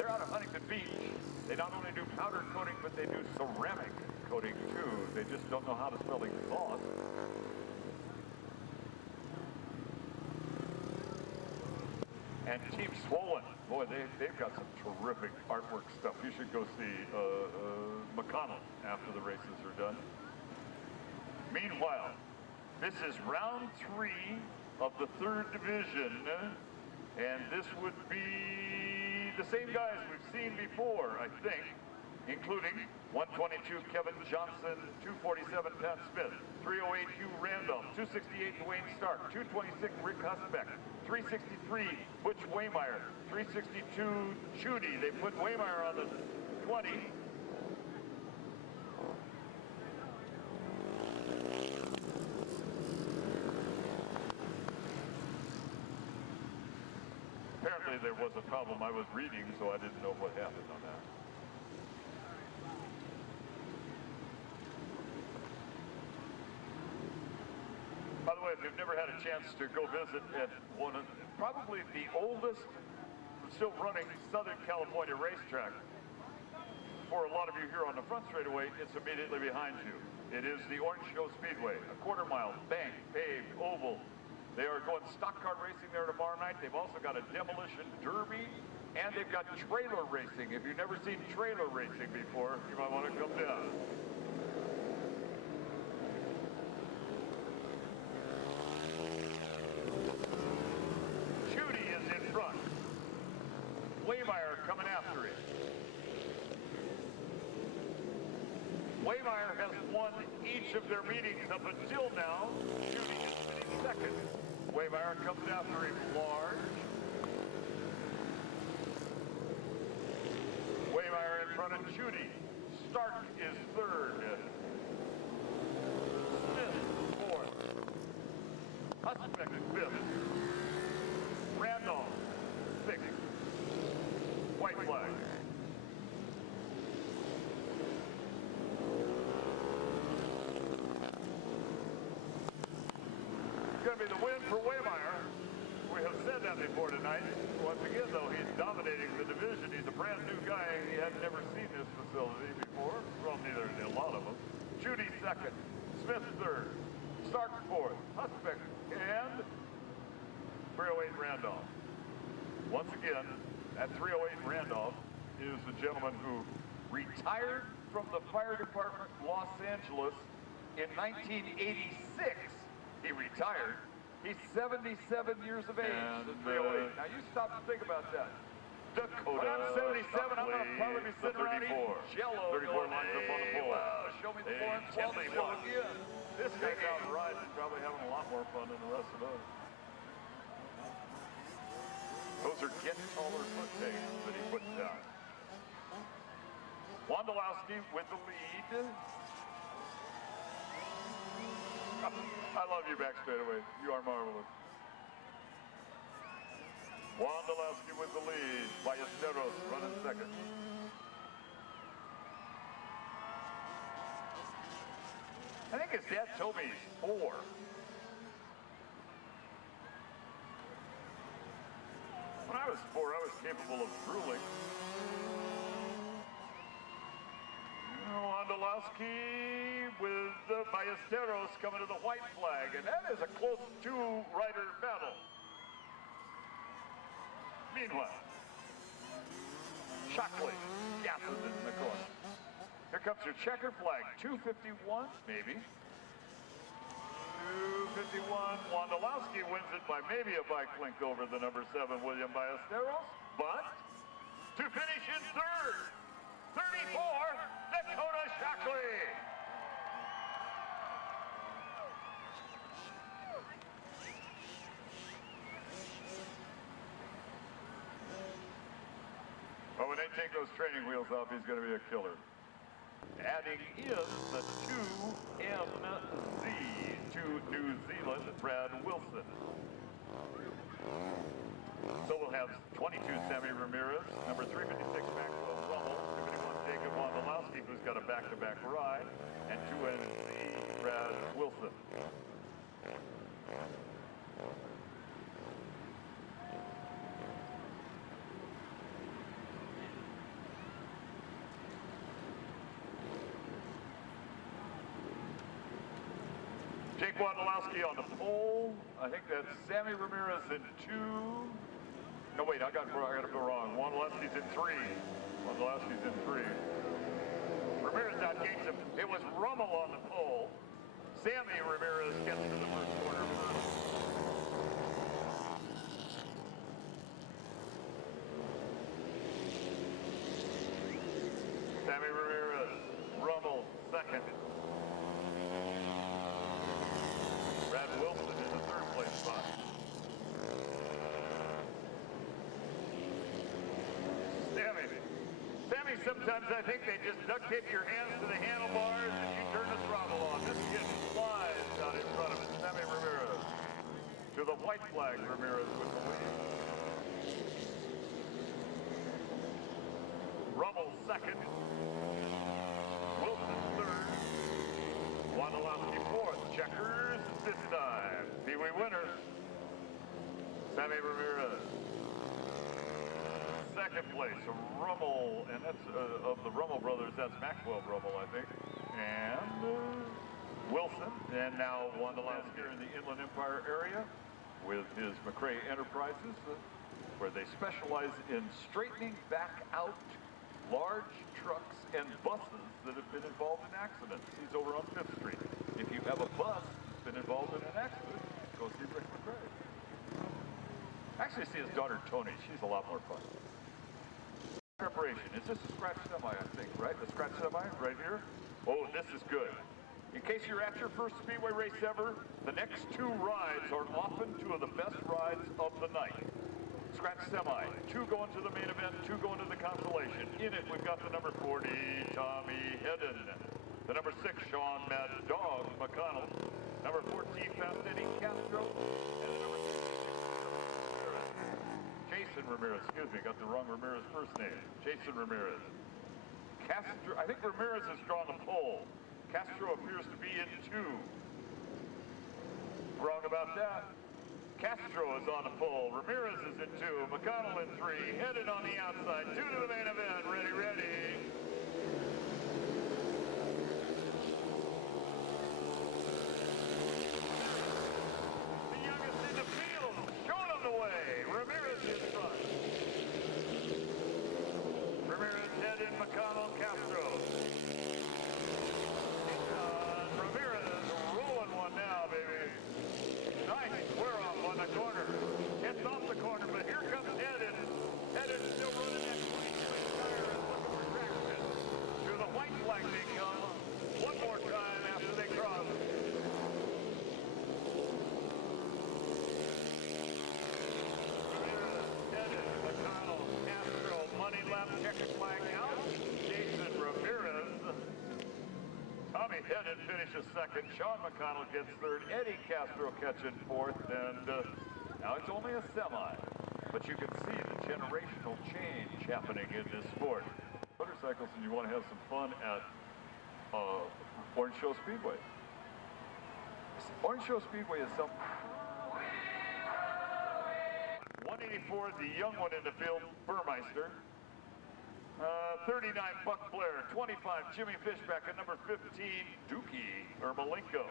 They're out of Huntington Beach. They not only do powder coating, but they do ceramic coating, too. They just don't know how to spell exhaust. And Team Swollen, boy, they've got some terrific artwork stuff. You should go see McConnell after the races are done. Meanwhile, this is round 3 of the 3rd division, and this would be the same guys we've seen before, I think, including 122 Kevin Johnson, 247 Pat Smith, 308 Hugh Randolph, 268 Dwayne Stark, 226 Rick Husbeck, 363 Butch Waymeyer, 362 Judy. They put Waymeyer on the 20. Apparently there was a problem I was reading, so I didn't know what happened on that. the way, if you've never had a chance to go visit at one of probably the oldest still running Southern California racetrack, for a lot of you here on the front straightaway, it's immediately behind you. It is the Orange Show Speedway, a quarter-mile bank, paved, oval. They are going stock car racing there tomorrow night. They've also got a demolition derby, and they've got trailer racing. If you've never seen trailer racing before, you might want to come down. Judy is in front. Waymeyer coming after him. Waymeyer has won each of their meetings up until now. Judy is sitting second. Waymeyer comes after him large. Waymeyer in front of Judy. Stark is third. Smith fourth. Husbeck fifth. Randolph sixth. White flag. It's going to be the win for Waymeyer. We have said that before tonight. Once again, though, he's dominating the division. He's a brand new guy. He had never seen this facility before. Well, neither did a lot of them. Judy second. Smith third. Stark fourth. Husbeck and 308 Randolph. Once again, that 308 Randolph is the gentleman who retired from the fire department Los Angeles in 1986. He retired. He's 77 years of age. And 308. Now you stop and think about that. Dakota. When I'm 77, I'm going to probably be sitting around eating Jello. 34 lines up on the pole. Wow, show me the 4 and 12 show again. This guy's out riding, probably having a lot more fun than the rest of us. Those are get taller foot takes that he puts down. Wondolowski with the lead. I love you back straightaway. You are marvelous. Wondolowski with the lead. Ballesteros running second. I think his dad told me he's 4. When I was 4, I was capable of drooling. Wondolowski with the Ballesteros coming to the white flag, and that is a close two-rider battle. Meanwhile, Shockley gasses in the corner. Here comes your checker flag, 251, maybe. 251, Wondolowski wins it by maybe a bike length over the number 7, William Ballesteros, but to finish in third, 34, Dakota Shockley. Well, when they take those training wheels off, he's going to be a killer. Adding in the 2MZ to New Zealand, Brad Wilson. So we'll have 22 Sammy Ramirez, number 356 Maxwell Rummel, 251 Jacob Wondolowski, who's got a back-to-back ride, and 2NZ Brad Wilson. Jake Wondolowski on the pole. I think that's Sammy Ramirez in 2. No, wait, I got to go wrong. Wondolowski's in 3. Wondolowski's in 3. Ramirez outgates him. It was Rummel on the pole. Sammy Ramirez gets to the first corner first. Sammy Ramirez, Rummel second. Brad Wilson in the third place spot. Sammy, sometimes I think they just duct tape your hands to the handlebars and you turn the throttle on. This kid flies out in front of it. Sammy Ramirez. To the white flag, Ramirez with the lead. Rummel second. Wilson third. Wondolowski fourth. Checkers This time, Speedway winner, Sammy Ramirez. Second place, Rummel, and that's of the Rummel brothers, that's Maxwell Rummel, I think. And Wilson, and now won the last here in the Inland Empire area with his McRae Enterprises, where they specialize in straightening back out large trucks and buses that have been involved in accidents. He's over on 5th Street. If you have a bus that's been involved in an accident, go see Rick McRae. Actually, see his daughter Tony. She's a lot more fun. Preparation. Is this a scratch semi, I think, right? The scratch semi right here? Oh, this is good. In case you're at your first Speedway race ever, the next 2 rides are often 2 of the best rides of the night. Scratch semi, 2 going to the main event, 2 going to the consolation. In it, we've got the number 40, Tommy Hedden. The number 6, Shawn Mad Dog McConnell. Number 14, Fast Eddie Castro. And the number 6, Jason Ramirez. Excuse me, got the wrong Ramirez first name. Jason Ramirez. Castro, I think Ramirez has drawn the pole. Castro appears to be in 2. Wrong about that. Castro is on the pole. Ramirez is in 2. McConnell in 3. Headed on the outside. 2 to the main event. Ready, ready. The youngest in the field. Showing him the way. Ramirez in front. Ramirez headed McConnell, Castro. Ramirez rolling one now, baby. Nice square off on the corner. Gets off the corner, but here comes Hedden. Hedden still running that 20-inch tire and looking for traction. To the white flag they come. One more time after they cross. Ramirez, Hedden, McConnell, Castro, money left, checkered flag out. Jason Ramirez. Tommy Hedden finishes second. Shawn McConnell gets third. Eddie Castro catching fourth. And now it's only a semi. But you can see the generational change happening in this sport. Motorcycles, and you want to have some fun at Orange Show Speedway. Orange Show Speedway is some 184, the young one in the field, Burmeister. 39, Buck Blair. 25, Jimmy Fishback. And number 15, Dookie, or Malenko.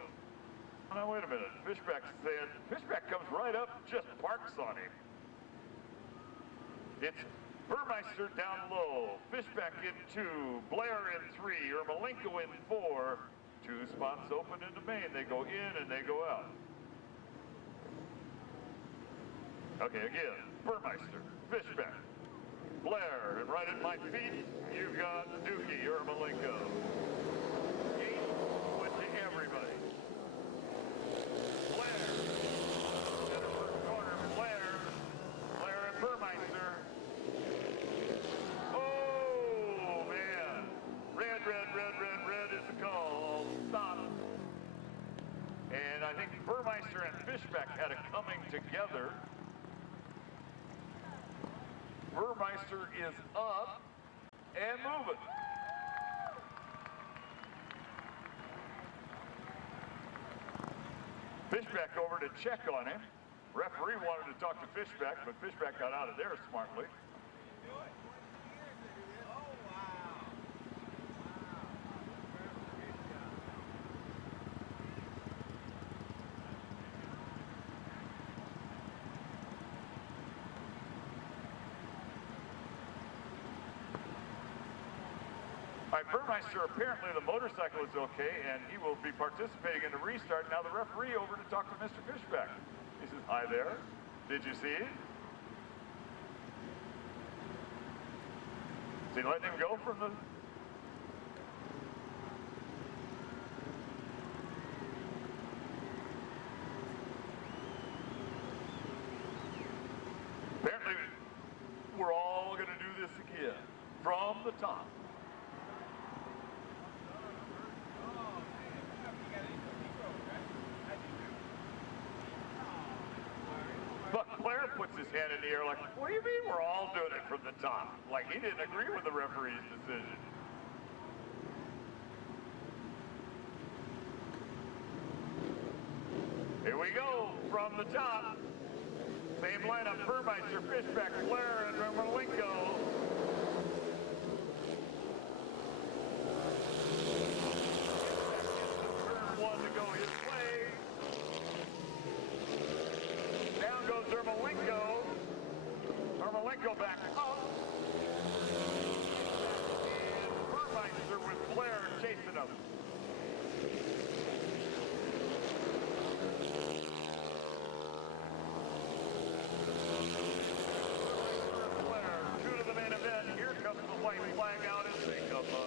Now, wait a minute. Fishback's saying, Fishback comes right up, just parks on him. It's Burmeister down low. Fishback in 2, Blair in 3, or Malenko in 4. 2 spots open in the main. They go in and they go out. Okay, again, Burmeister, Fishback, Blair, and right at my feet, you've got Dookie or Malenko. 8 went to everybody. Blair, center first corner, Blair and Burmeister. Oh, man. Red is the call. Stop. And I think Burmeister and Fishback had it coming together. Burmeister is up and moving. Fishback over to check on him. Referee wanted to talk to Fishback, but Fishback got out of there smartly. All right, Burmeister, apparently the motorcycle is okay, and he will be participating in the restart. Now the referee over to talk to Mr. Fishback. He says, hi there. Did you see it? Is he letting him go from the... Apparently, we're all going to do this again from the top. Blair puts his hand in the air like, what do you mean we're all doing it from the top? Like he didn't agree with the referee's decision. we go from the top. Same lineup, Burmeister, Fishback, Blair, and Malenko. Turn one to go his way. Down goes Ermolenko. Ermolenko back up. And Burmeister with Blair chasing him. Blair, two to the main event. Here comes the white flag out as they come by.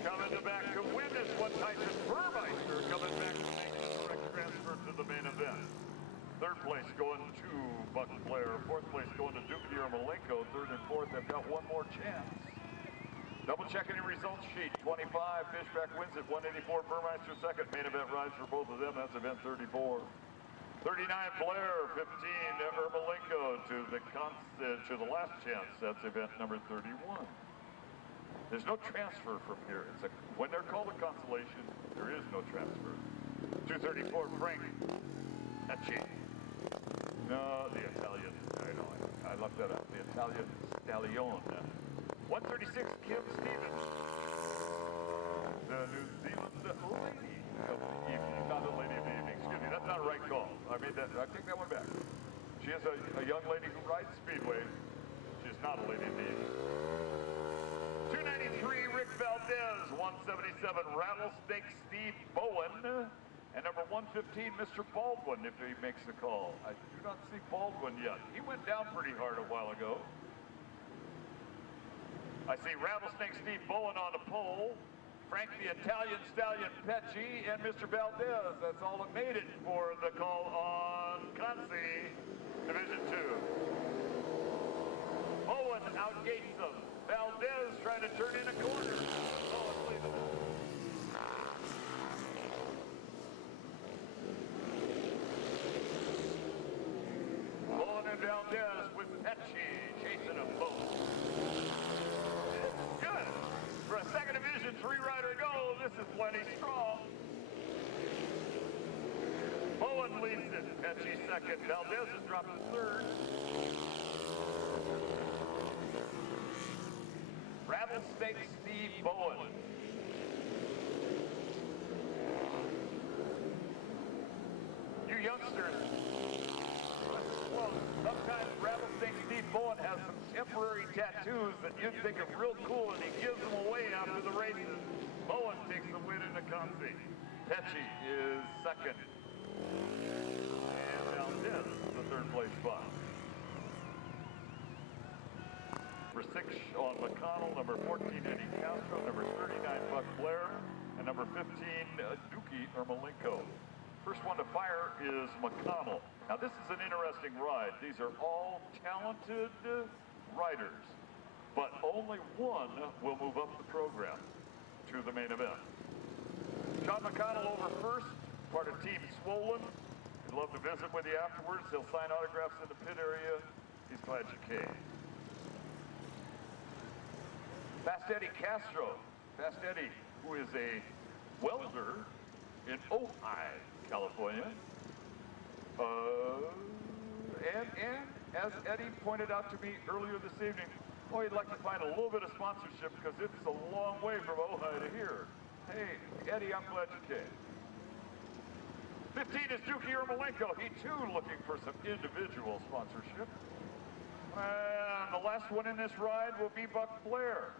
Coming to back to win this one, Tyson Burmeister coming back to make the correct transfer to the main event. Third place going to Buck Blair. Fourth place going to Dookie Ermolenko. Third and fourth have got one more chance. Double checking your results sheet. 25, Fishback wins at 184. Burmeister second. Main event rides for both of them. That's event 34. 39, Blair. 15, Ermolenko to the last chance. That's event number 31. There's no transfer from here. When they're called a consolation, there is no transfer. 234, Frank Ecci. No, the Italian. I left that out. The Italian Stallion. 136, Kim Stevens. The New Zealand lady of the evening. Not the lady of the evening. Excuse me, that's not a right call. I take that one back. She is a young lady who rides Speedway. She's not a lady of the evening. 293, Rick Valdez. 177, Rattlesnake Steve Bowen. And number 115, Mr. Baldwin, if he makes the call. I do not see Baldwin yet. He went down pretty hard a while ago. I see Rattlesnake Steve Bowen on the pole. Frank the Italian Stallion Pecci and Mr. Valdez. That's all that made it for the call on Consi, Division 2. Bowen outgates them. Valdez trying to turn in a corner. Oh, it's leaving it. Bowen and Valdez with Pecci chasing them both. Good. For a second division three-rider go, this is plenty strong. Bowen leads it. Pecci second. Valdez has dropped to third. Rattlesnake Steve Bowen. You youngsters, well, sometimes Rattlesnake Steve Bowen has some temporary tattoos that you'd think are real cool, and he gives them away after the races. Bowen takes the win in the Consi. Pecci is second. And Valdez the third place spot. Number 6, Shawn McConnell. Number 14, Eddie Castro. Number 39, Buck Blair. And number 15, Dookie Ermolenko. First one to fire is McConnell. Now this is an interesting ride. These are all talented riders, but only one will move up the program to the main event. Shawn McConnell over first, part of Team Swollen. He'd love to visit with you afterwards. He'll sign autographs in the pit area. He's glad you came. Fast Eddie Castro. Fast Eddie, who is a welder in Ojai, California. And as Eddie pointed out to me earlier this evening, he'd like to find a little bit of sponsorship because it's a long way from Ojai to here. Hey, Eddie, I'm glad you came. 15 is Dookie Ermolenko. He too looking for some individual sponsorship. And the last one in this ride will be Buck Blair.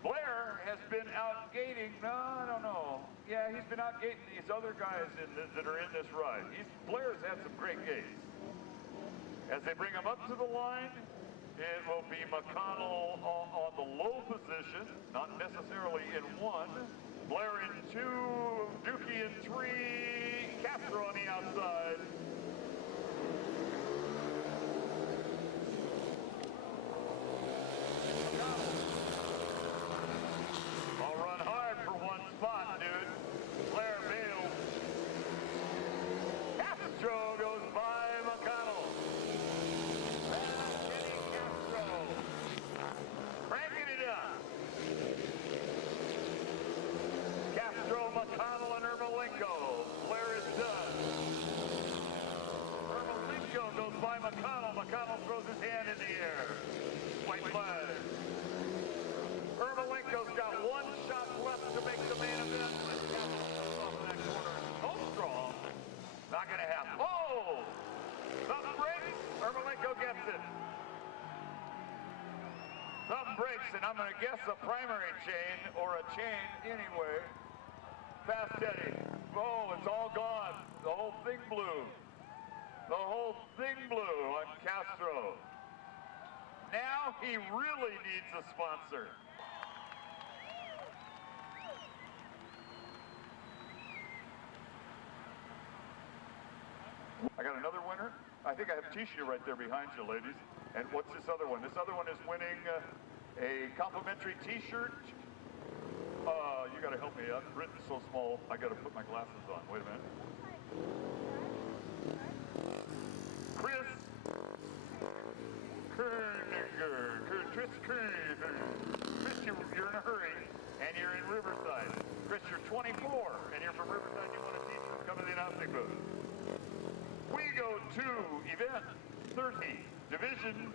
Blair has been outgating, no, I don't know. Yeah, he's been outgating these other guys that are in this ride. Blair's had some great gates. As they bring him up to the line, it will be McConnell on the low position, not necessarily in one. Blair in 2, Dookie in 3, Castro on the outside. I'll run hard for one spot, dude. Blair bails. Castro goes by McConnell. Eddie McConnell. McConnell throws his hand in the air. White flag. Ermolenko's got one shot left to make the main event. Off of that corner. So strong. Not going to happen. Oh! Something breaks. Ermolenko gets it. Something breaks, and I'm going to guess a primary chain or a chain anyway. Fast Teddy. Oh, it's all gone. The whole thing blew. The whole thing blew on Castro. Now he really needs a sponsor. I got another winner. I think I have Tisha right there behind you, ladies. And what's this other one? This other one is winning a complimentary T-shirt. You got to help me out. Written so small, I got to put my glasses on. Wait a minute. Chris Kerniger. Chris Kerniger. Chris, you're in a hurry, and you're in Riverside. Chris, you're 24, and you're from Riverside. You want a T-shirt? Come to the announcing booth. We go to event 30, division.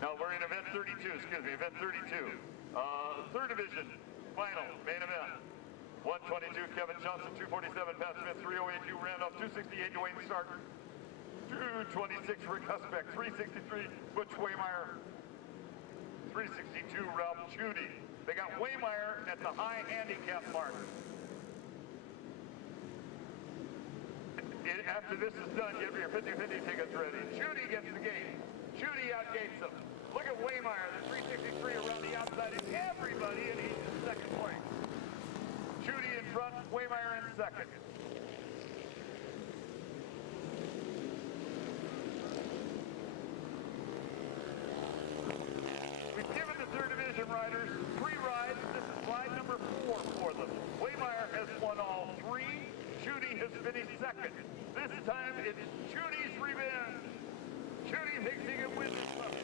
No, we're in event 32, excuse me, event 32. Third division, final, main event. 122, Kevin Johnson, 247, Pat Smith, 308, Hugh Randolph, 268, Dwayne Stark, 226, Rick Husbeck, 363, Butch Waymeyer, 362, Ralph Judy. They got Waymeyer at the high handicap mark. After this is done, get your 50-50 tickets ready. Judy gets the gate. Judy outgates them. Look at Waymeyer, the 363 around the outside, and everybody, and he's in second place. Judy in front, Waymeyer in second. We've given the third division riders free rides. This is ride number 4 for them. Waymeyer has won all 3. Judy has finished second. This time it's Judy's revenge. Judy thinks he can win this one.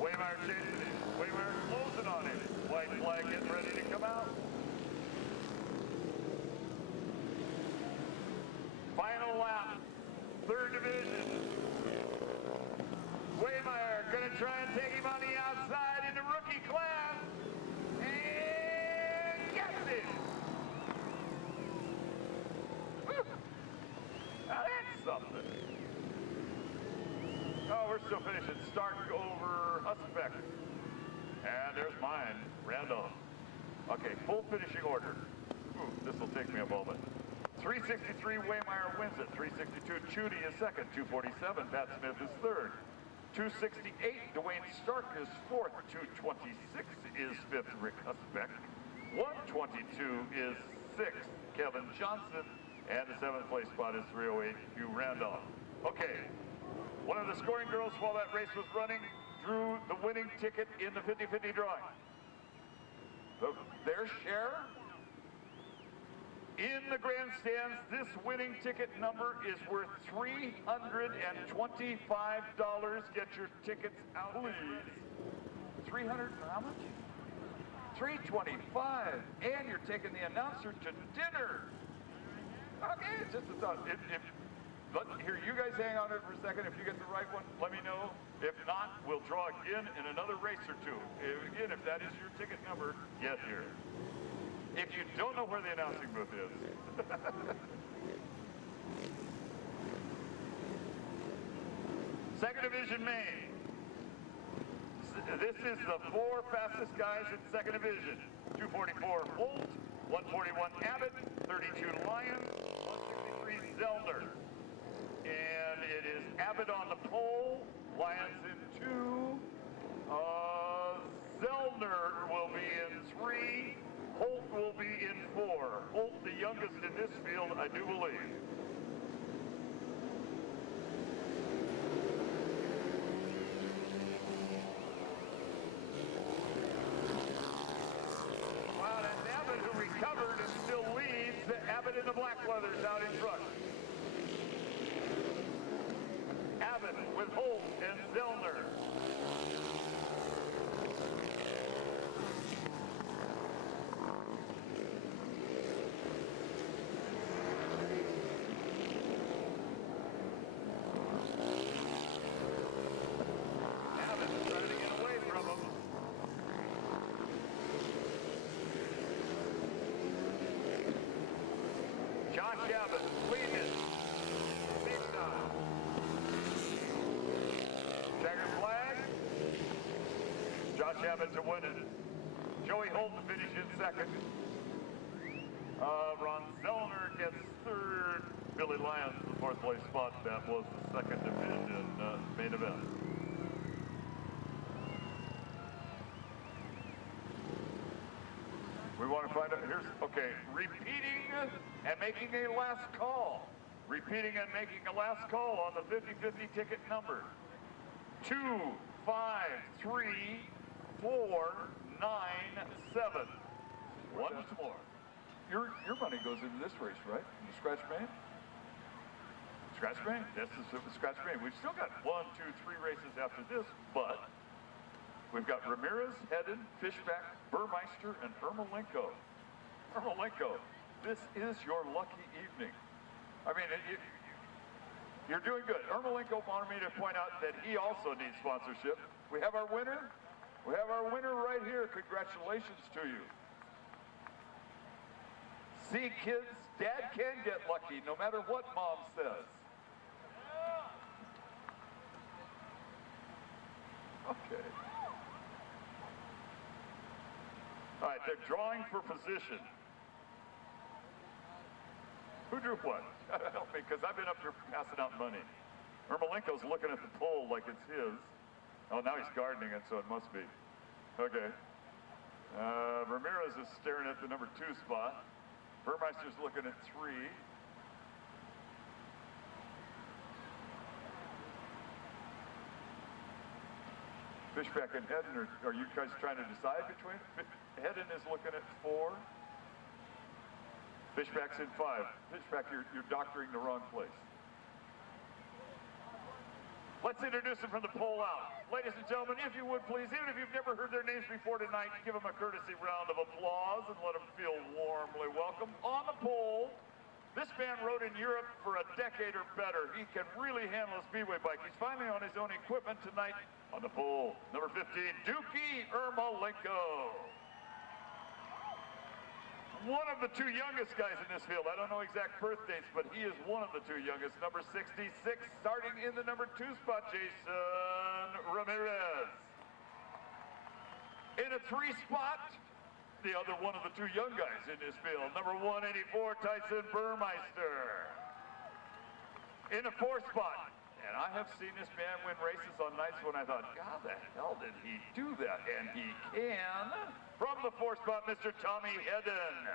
Waymeyer chasing it. Waymeyer closing on him. White flag getting ready to come out. Final lap. Third division. Waymeyer gonna try and take him on the outside in the rookie class. And gets it. Woo. Now that's something. Oh, we're still finishing. Stark over Husbeck. And there's mine, Randolph. Okay, full finishing order. Ooh, this will take me a moment. 363, Waymeyer wins it. 362, Judy is second. 247, Pat Smith is third. 268, Dwayne Stark is fourth. 226 is fifth, Rick Husbeck. 122 is sixth, Kevin Johnson. And the seventh place spot is 308, Hugh Randolph. Okay. One of the scoring girls, while that race was running, drew the winning ticket in the 50-50 drawing. So their share in the grandstands, this winning ticket number is worth $325. Get your tickets out, please. 300 for how much? $325. And you're taking the announcer to dinner. Okay, it's just a thought. Here, you guys hang on it for a second. If you get the right one, let me know. If not, we'll draw again in another race or two. Again, if that is your ticket number, get here. If you don't know where the announcing booth is. Second division main. This is the 4 fastest guys in second division. 244 Holt, 141 Abbott, 32 Lyons, 163 Zellner. And it is Abbott on the pole, Lyons in 2, Zellner will be in 3, Holt will be in 4. Holt, the youngest in this field, I do believe. Wow, that's Abbott who recovered and still leads. Abbott in the black leathers out in front. Abbott with Holt and Zellner. Josh Abbott leading it. Big time. Checkered flag. Josh Abbott to win it. Joey Holton finished in second. Ron Zellner gets third. Billy Lyons, the fourth place spot. That was the second division main event. We want to find out, here's, okay, repeating and making a last call. Repeating and making a last call on the 50-50 ticket number. 2, 5, 3, 4, 9, 7. Once more. Your money goes into this race, right? In the scratch main? Scratch main? Yes, the scratch main. We've still got 1, 2, 3 races after this, but we've got Ramirez, Hedden, Fishback, Burmeister, and Ermolenko. Ermolenko, this is your lucky evening. I mean, you're doing good. Ermolenko wanted me to point out that he also needs sponsorship. We have our winner. We have our winner right here. Congratulations to you. See, kids, Dad can get lucky no matter what Mom says. Okay. All right, they're drawing for position. Who drew what? Help me, because I've been up here passing out money. Ermolenko's looking at the pole like it's his. Oh, now he's gardening it, so it must be. Okay. Ramirez is staring at the number 2 spot. Burmeister's looking at 3. Fishback and Hedden, are you guys trying to decide between? Hedden is looking at 4. Fishback's in 5. Fishback, you're doctoring the wrong place. Let's introduce them from the pole out. Ladies and gentlemen, if you would please, even if you've never heard their names before tonight, give them a courtesy round of applause and let them feel warmly welcome. On the pole, this man rode in Europe for a decade or better. He can really handle a Speedway bike. He's finally on his own equipment tonight. On the pole, number 15, Dookie Ermolenko. One of the 2 youngest guys in this field. I don't know exact birth dates, but he is one of the 2 youngest. Number 66, starting in the number 2 spot, Jason Ramirez. In a 3 spot, the other one of the 2 young guys in this field. Number 184, Tyson Burmeister. In a 4 spot, and I have seen this man win races on nights when I thought, God, the hell did he do that? And he can. From the 4 spot, Mr. Tommy Hedden.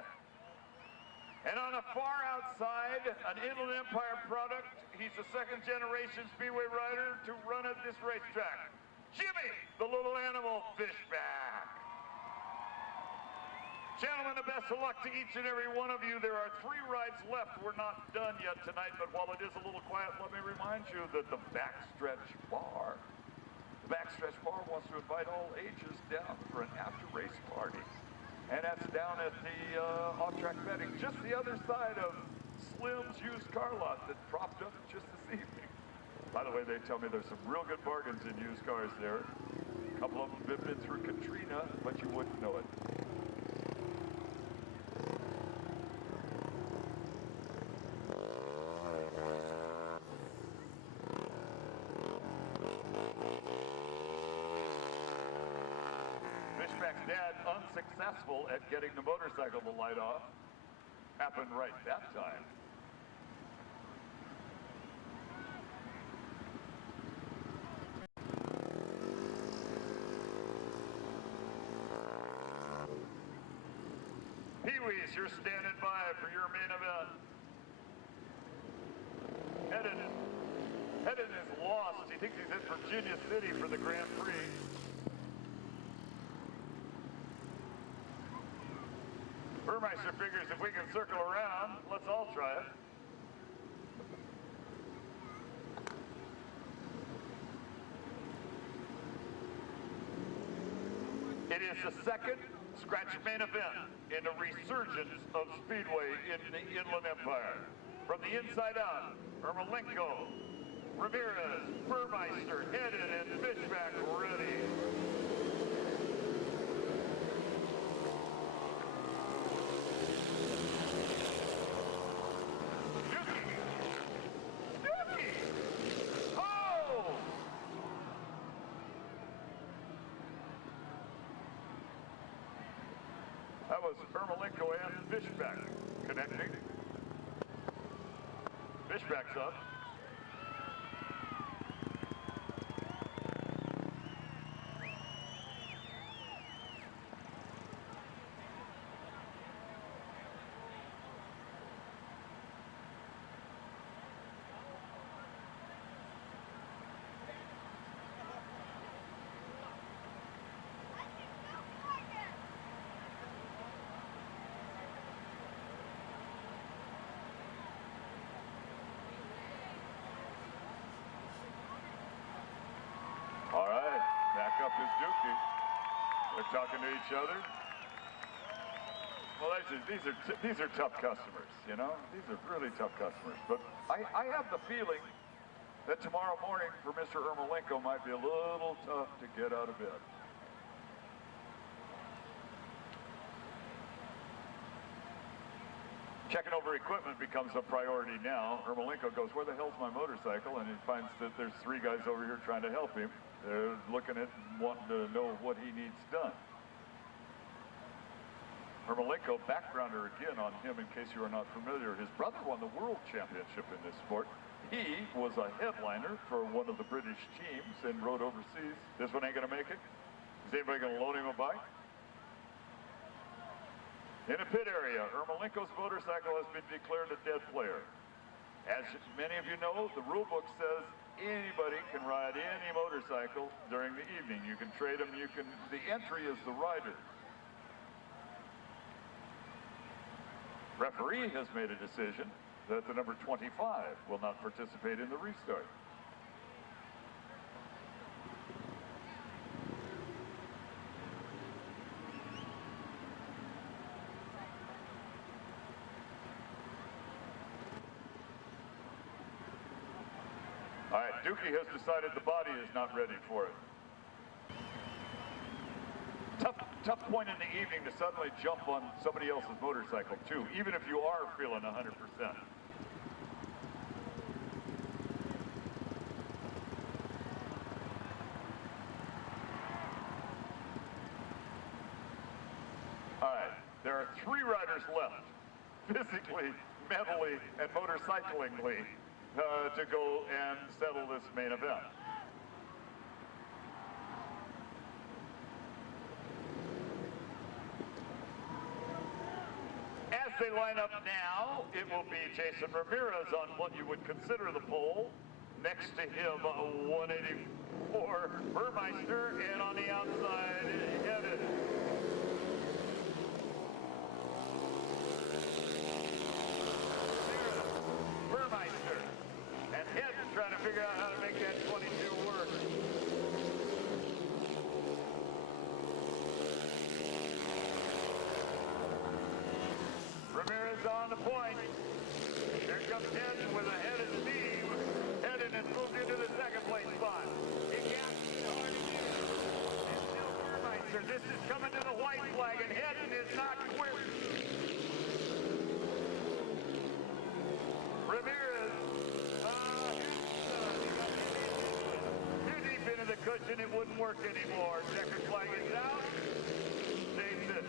And on the far outside, an Inland Empire product. He's a 2nd generation Speedway rider to run at this racetrack. Jimmy, the little animal Fishback. Gentlemen, the best of luck to each and every one of you. There are 3 rides left. We're not done yet tonight, but while it is a little quiet, let me remind you that the Backstretch Bar wants to invite all ages down for an after-race party. And that's down at the off-track betting, just the other side of Slim's used car lot that propped up just this evening. By the way, they tell me there's some real good bargains in used cars there. A couple of them have been through Katrina, but you wouldn't know it. Fishback's dad, unsuccessful at getting the motorcycle to light off. Happened right that time. Pee-wees, you're standing by for your main event. Hedden is lost. He thinks he's in Virginia City for the Grand Prix. Burmeister figures if we can circle around, let's all try it. It is the 2nd scratch main event in the resurgence of Speedway in the Inland Empire. From the inside out, Ermolenko, Ramirez, Burmeister, Hedden, and Fishback ready. was Ermolenko and Fishback connecting. Fishback's up. All right, back up is Dookie. They're talking to each other. Well, these are tough customers, you know? These are really tough customers. But I have the feeling that tomorrow morning for Mr. Ermolenko might be a little tough to get out of bed. Checking over equipment becomes a priority now. Ermolenko goes, where the hell's my motorcycle? And he finds that there's 3 guys over here trying to help him. They're looking at wanting to know what he needs done. Ermolenko, backgrounder again on him in case you are not familiar. His brother won the world championship in this sport. He was a headliner for one of the British teams and rode overseas. This one ain't gonna make it. Is anybody gonna loan him a bike? In a pit area, Ermolenko's motorcycle has been declared a dead player. As many of you know, the rule book says anybody can ride any motorcycle during the evening. You can trade them, the entry is the rider. Referee has made a decision that the number 25 will not participate in the restart. All right, Dookie has decided the body is not ready for it. Tough point in the evening to suddenly jump on somebody else's motorcycle too, even if you are feeling 100%. All right, there are 3 riders left, physically, mentally, and motorcyclingly, to go and settle this main event. As they line up now, it will be Jason Ramirez on what you would consider the pole. Next to him, 184 Burmeister, and on the outside, Heaven. Burmeister. And Heaven trying to figure out how to make that 22 work. Ramirez on the point. Here comes Headen with a head of steam. Headen has moved into the second place spot. He gaps hard again. And still Burmeister. This is coming to the white flag, and Headen is not quit. Ramirez. Too deep into the cushion, it wouldn't work anymore. Checkered flag is out. Saves it.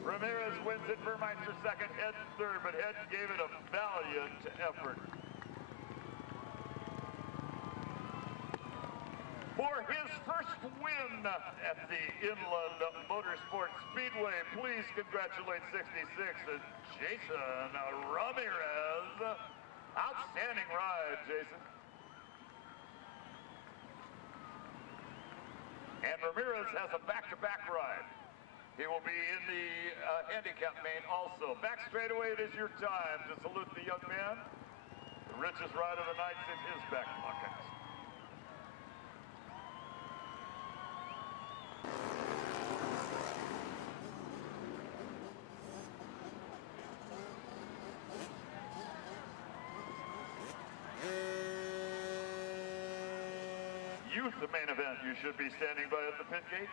Ramirez wins it, Burmeister second, Headen third, but Headen gave it a valiant effort. For his first win at the Inland Motorsports Speedway, please congratulate 66 Jason Ramirez. Outstanding ride, Jason. And Ramirez has a back-to-back ride. He will be in the handicap main also. Back straightaway, it is your time to salute the young man. The richest ride of the night's in his back pocket. Youth, the main event, you should be standing by at the pit gate.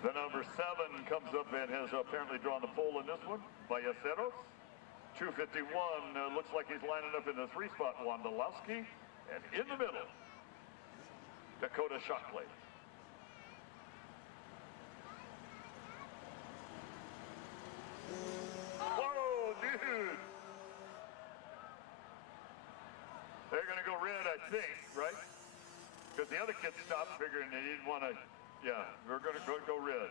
The number 7 comes up and has apparently drawn the pole in this one, Ballesteros. 251, looks like he's lining up in the 3 spot, Wondolowski. And in the middle, Dakota Shockley. the other kid stopped figuring he didn't want to, yeah, we're going to go red.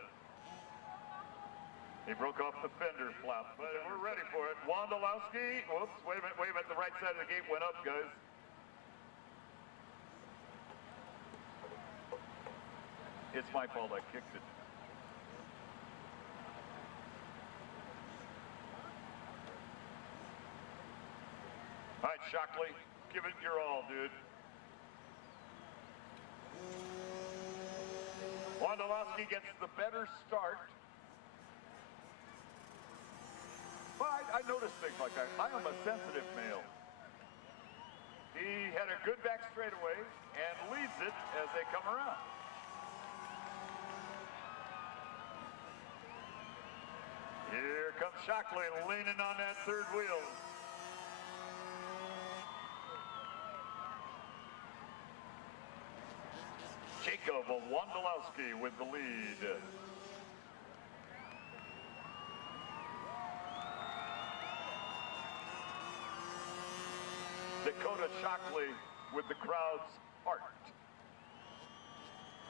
He broke off the fender flap, but we're ready for it. Wondolowski, whoops, wait a minute, the right side of the gate went up, guys. It's my fault, I kicked it. All right, Shockley, give it your all, dude. Wondolowski gets the better start. But I noticed things like that. I am a sensitive male. He had a good back straightaway and leads it as they come around. Here comes Shockley leaning on that third wheel. Jacob Wondolowski with the lead. Dakota Shockley with the crowd's heart.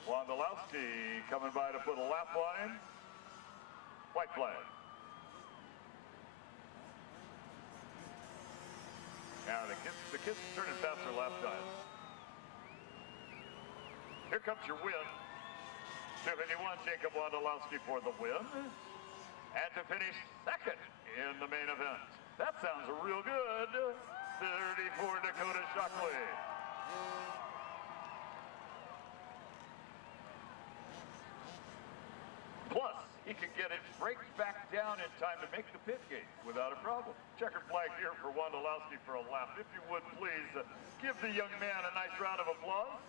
Wondolowski coming by to put a lap on him. White flag. Now the kid's turning faster lap time. Here comes your win. 251, Jacob Wondolowski for the win. And to finish second in the main event. That sounds real good. 34, Dakota Shockley. Plus, he can get it braked back down in time to make the pit gate without a problem. Checkered flag here for Wondolowski for a lap. If you would, please give the young man a nice round of applause.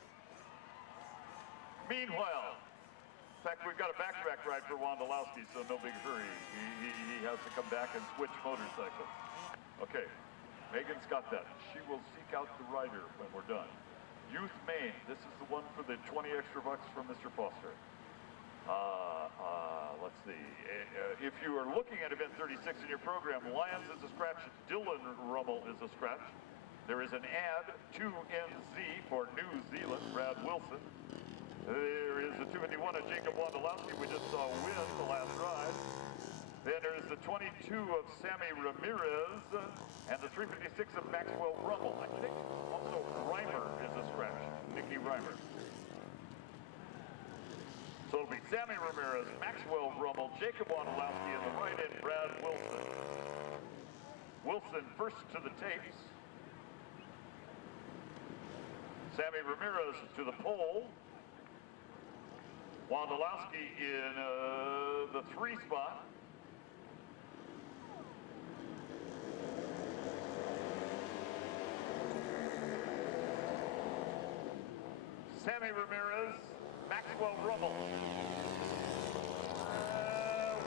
Meanwhile, in fact, we've got a back-to-back ride for Wondolowski, so no big hurry. He has to come back and switch motorcycles. Okay, Megan's got that. She will seek out the rider when we're done. Youth Maine, this is the one for the 20 extra bucks from Mr. Foster. Let's see. If you are looking at event 36 in your program, Lyons is a scratch, Dylan Rummel is a scratch. There is an ad, 2NZ for New Zealand, Brad Wilson. There is the 251 of Jacob Wondolowski, we just saw win the last ride. Then there's the 22 of Sammy Ramirez, and the 356 of Maxwell Rummel. I think also Reimer is a scratch, Nicky Reimer. So it'll be Sammy Ramirez, Maxwell Rummel, Jacob Wondolowski in the right, and Brad Wilson. Wilson first to the tapes. Sammy Ramirez to the pole. Wondolowski in the 3 spot. Sammy Ramirez, Maxwell Rummel.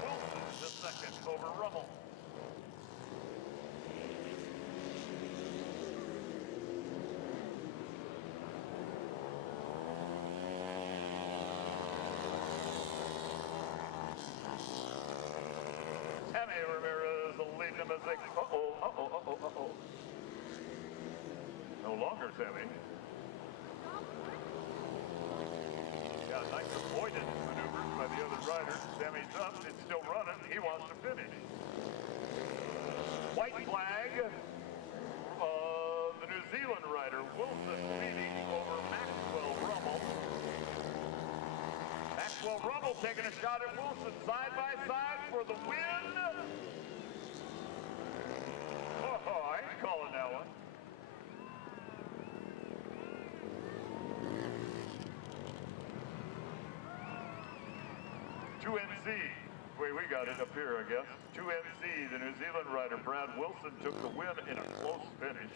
Wilson the second over Rummel. Sammy Ramirez leading them as they, No longer Sammy. Yeah, nice avoidance maneuvers by the other riders. Sammy's up, it's still running, he wants to finish. White flag, the New Zealand rider, Wilson leading over Maxwell Rummel. Maxwell Rummel taking a shot at Wilson, side by side for the win. Oh, I ain't calling that one. Wait, we got it up here, I guess. 2NZ, the New Zealand rider, Brad Wilson, took the win in a close finish.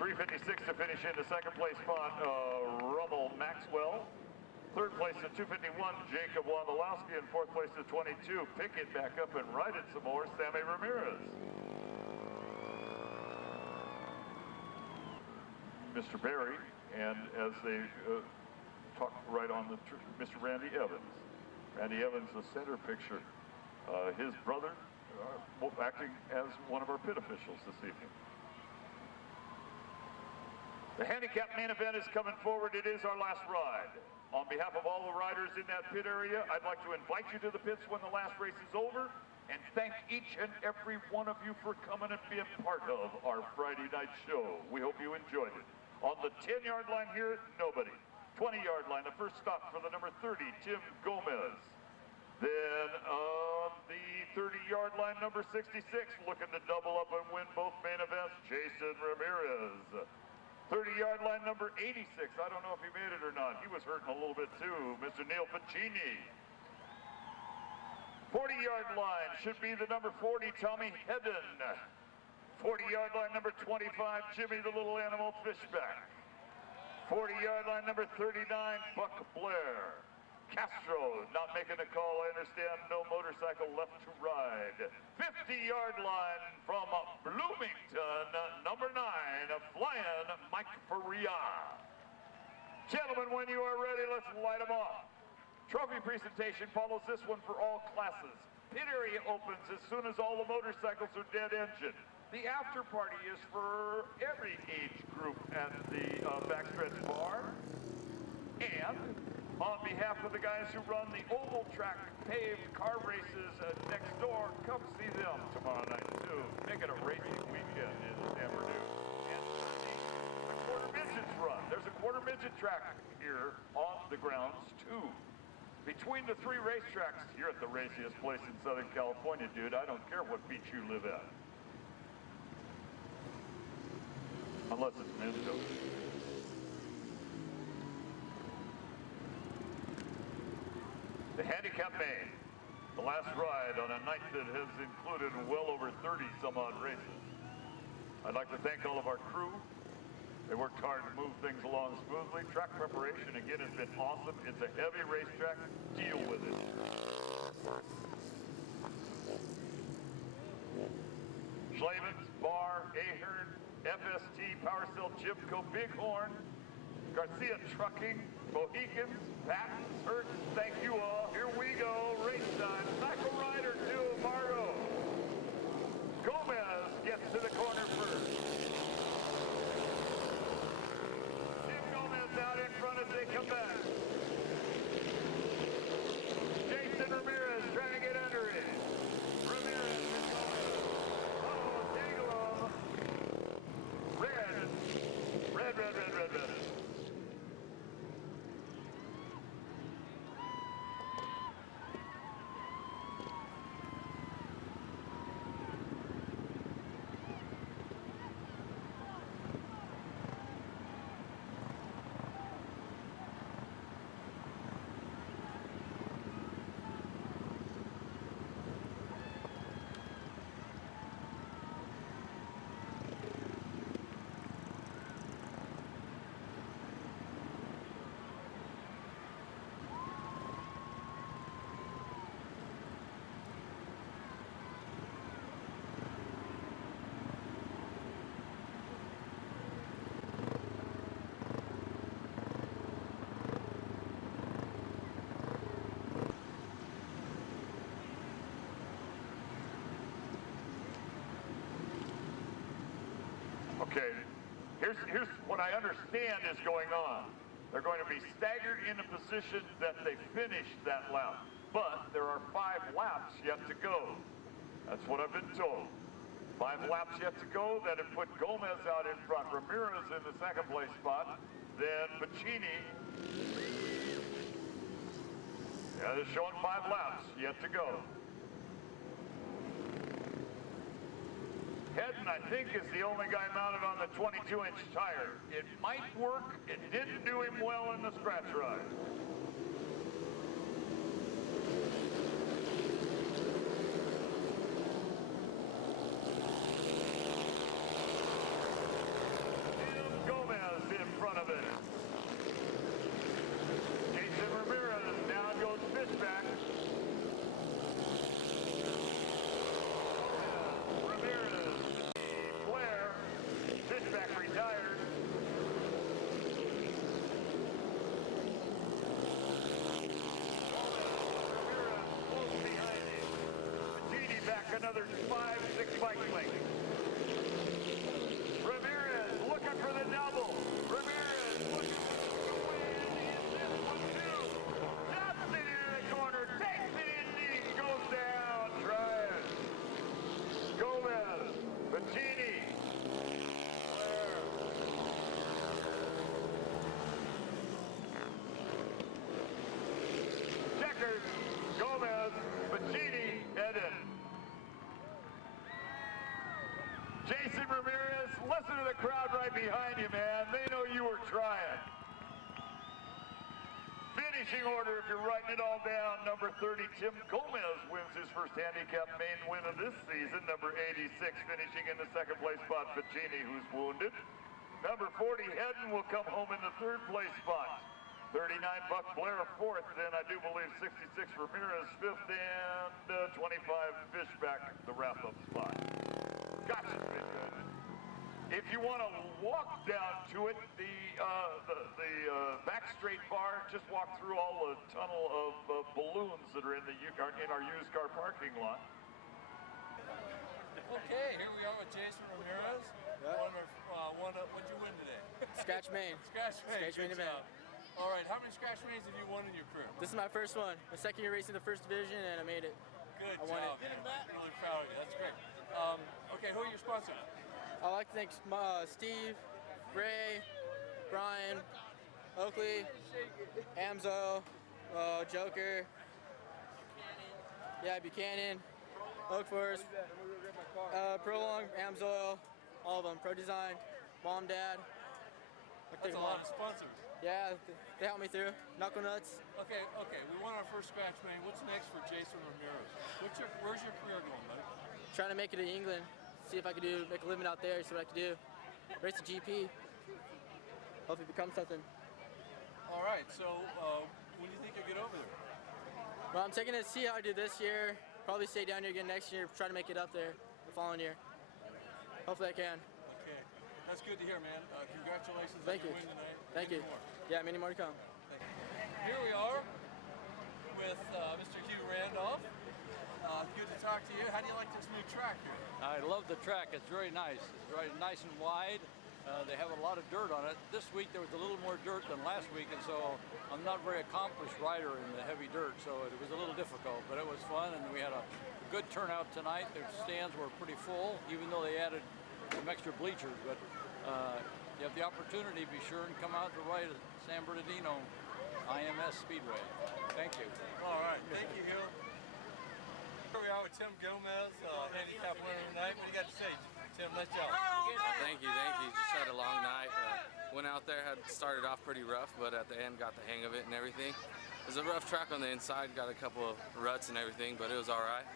356 to finish in the second place spot, Rummel Maxwell. Third place at 251, Jacob Wondolowski. And fourth place at 22, pick it back up and ride it some more, Sammy Ramirez. Mr. Barry, and as they talk right on the Mr. Randy Evans. Randy Evans, the center picture. His brother acting as one of our pit officials this evening. The handicap main event is coming forward. It is our last ride. On behalf of all the riders in that pit area, I'd like to invite you to the pits when the last race is over and thank each and every one of you for coming and being part of our Friday night show. We hope you enjoyed it. On the 10-yard line here, nobody. 20-yard line, the first stop for the number 30, Tim Gomez. Then on the 30-yard line, number 66, looking to double up and win both main events, Jason Ramirez. 30-yard line, number 86. I don't know if he made it or not. He was hurting a little bit too, Mr. Neil Pacini. 40-yard line should be the number 40, Tommy Hedden. 40-yard line, number 25, Jimmy the Little Animal Fishback. 40-yard line, number 39, Buck Blair. Castro not making a call, I understand, no motorcycle left to ride. 50-yard line from Bloomington, number 9, flying Mike Faria. Gentlemen, when you are ready, let's light them off. Trophy presentation follows this one for all classes. Pit area opens as soon as all the motorcycles are dead engine. The after party is for every age group at the backstretch bar. And on behalf of the guys who run the oval track paved car races next door, come see them tomorrow night too. Make it a racing weekend in San Bernardino. And the quarter midgets run. There's a quarter midget track here on the grounds too. Between the three racetracks, you're at the raciest place in Southern California, dude. I don't care what beach you live at. Unless it's Minto. The handicap main, the last ride on a night that has included well over 30 some odd races. I'd like to thank all of our crew. They worked hard to move things along smoothly. Track preparation, again, has been awesome. It's a heavy racetrack. Deal with it. Schlavens, Barr, Ahern, FST, Power Cell, Jimco, Bighorn, Garcia Trucking, Mohicans, Pattons, Hertz, thank you all. Here we go, race time. Cycle Rider 2, Margo. Gomez gets to the corner first. Tim Gomez out in front as they come back. Jason Ramirez trying to get under it. Ramirez and Gomez. Uh-oh, tangle on. Red. Okay, here's what I understand is going on. They're going to be staggered in a position that they finished that lap, but there are 5 laps yet to go. That's what I've been told. 5 laps yet to go. That have put Gomez out in front, Ramirez in the second place spot, then Pacini. Yeah, they're showing 5 laps yet to go. Hedden, I think, is the only guy mounted on the 22-inch tire. It might work. It didn't do him well in the scratch ride. Tim Gomez in front of it. Jason Ramirez, down goes Fishback. Fishback retired. Ramirez close behind him. Pacini back another 5-6 bike lengths. Ramirez looking for the double. Listen to the crowd right behind you, man. They know you were trying. Finishing order, if you're writing it all down, number 30, Tim Gomez wins his first handicap main win of this season. Number 86, finishing in the second place spot, Ficini, who's wounded. Number 40, Hedden, will come home in the third place spot. 39, Buck Blair, fourth. Then I do believe 66, Ramirez, fifth. And 25, Fishback, the wrap-up spot. Gotcha, been good. If you want to walk down to it, the back straight bar, just walk through all the tunnel of balloons that are in our used car parking lot. Okay, here we are with Jason Ramirez. What'd you win today? Scratch main. Scratch main. Scratch main Good event. job. All right, how many scratch mains have you won in your career? This is my first one. My second year racing the first division, and I made it. Good I won job. it. Man. Really proud of you. That's great. Okay, who are your sponsors? I'd like to thank Steve, Ray, Brian, Oakley, Amzo, Joker, Buchanan, Oak Forest, Prolong, Amsoil, all of them, Pro Design, Mom, Dad. That's a lot of sponsors. Yeah, they helped me through. Knuckle Nuts. Okay, we won our first scratch main. What's next for Jason Ramirez? Where's your career going, buddy? Trying to make it in England. See if I could make a living out there, see what I could do. Race the GP. Hopefully become something. All right, so when do you think you'll get over there? Well, I'm taking it to see how I do this year. Probably stay down here again next year, try to make it up there the following year. Hopefully I can. Okay, that's good to hear, man. Congratulations Thank on you. your win tonight. Thank you. More. Yeah, many more to come. Thank you. Here we are with Mr. Hugh Randolph. Good to talk to you. How do you like this new track here? I love the track. It's very nice. It's very nice and wide. They have a lot of dirt on it. This week there was a little more dirt than last week, and so I'm not a very accomplished rider in the heavy dirt, so it was a little difficult, but it was fun, and we had a good turnout tonight. Their stands were pretty full, even though they added some extra bleachers, but you have the opportunity, be sure and come out to ride at San Bernardino IMS Speedway. Thank you. All right, thank you, Hugh. Here we are with Tim Gomez, handicap winner tonight. What do you got to say, Tim? Nice job. Thank you. Just had a long night. Went out there, had started off pretty rough, but at the end got the hang of it and everything. It was a rough track on the inside, got a couple of ruts and everything, but it was all right.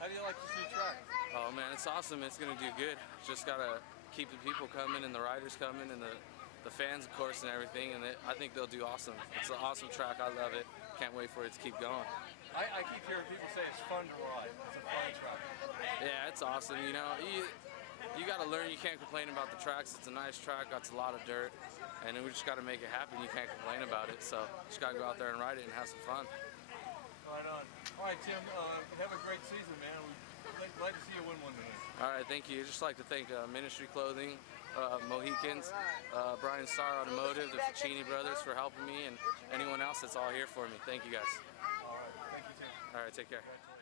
How do you like this new track? Oh man, it's awesome. It's gonna do good. Just gotta keep the people coming and the riders coming and the fans, of course, and everything. And I think they'll do awesome. It's an awesome track. I love it. Can't wait for it to keep going. I keep hearing people say it's fun to ride. It's a fun track. Yeah, it's awesome. You know, you got to learn. You can't complain about the tracks. It's a nice track. Got a lot of dirt, and we just got to make it happen. You can't complain about it. So just got to go out there and ride it and have some fun. Right on. All right, Tim. Have a great season, man. We'd like to see you win one today. All right, thank you. I'd just like to thank Ministry Clothing, Mohicans, Brian Starr Automotive, the Ficini brothers for helping me, and anyone else that's all here for me. Thank you guys. All right. Thank you, Tim. All right, take care. Congratulations.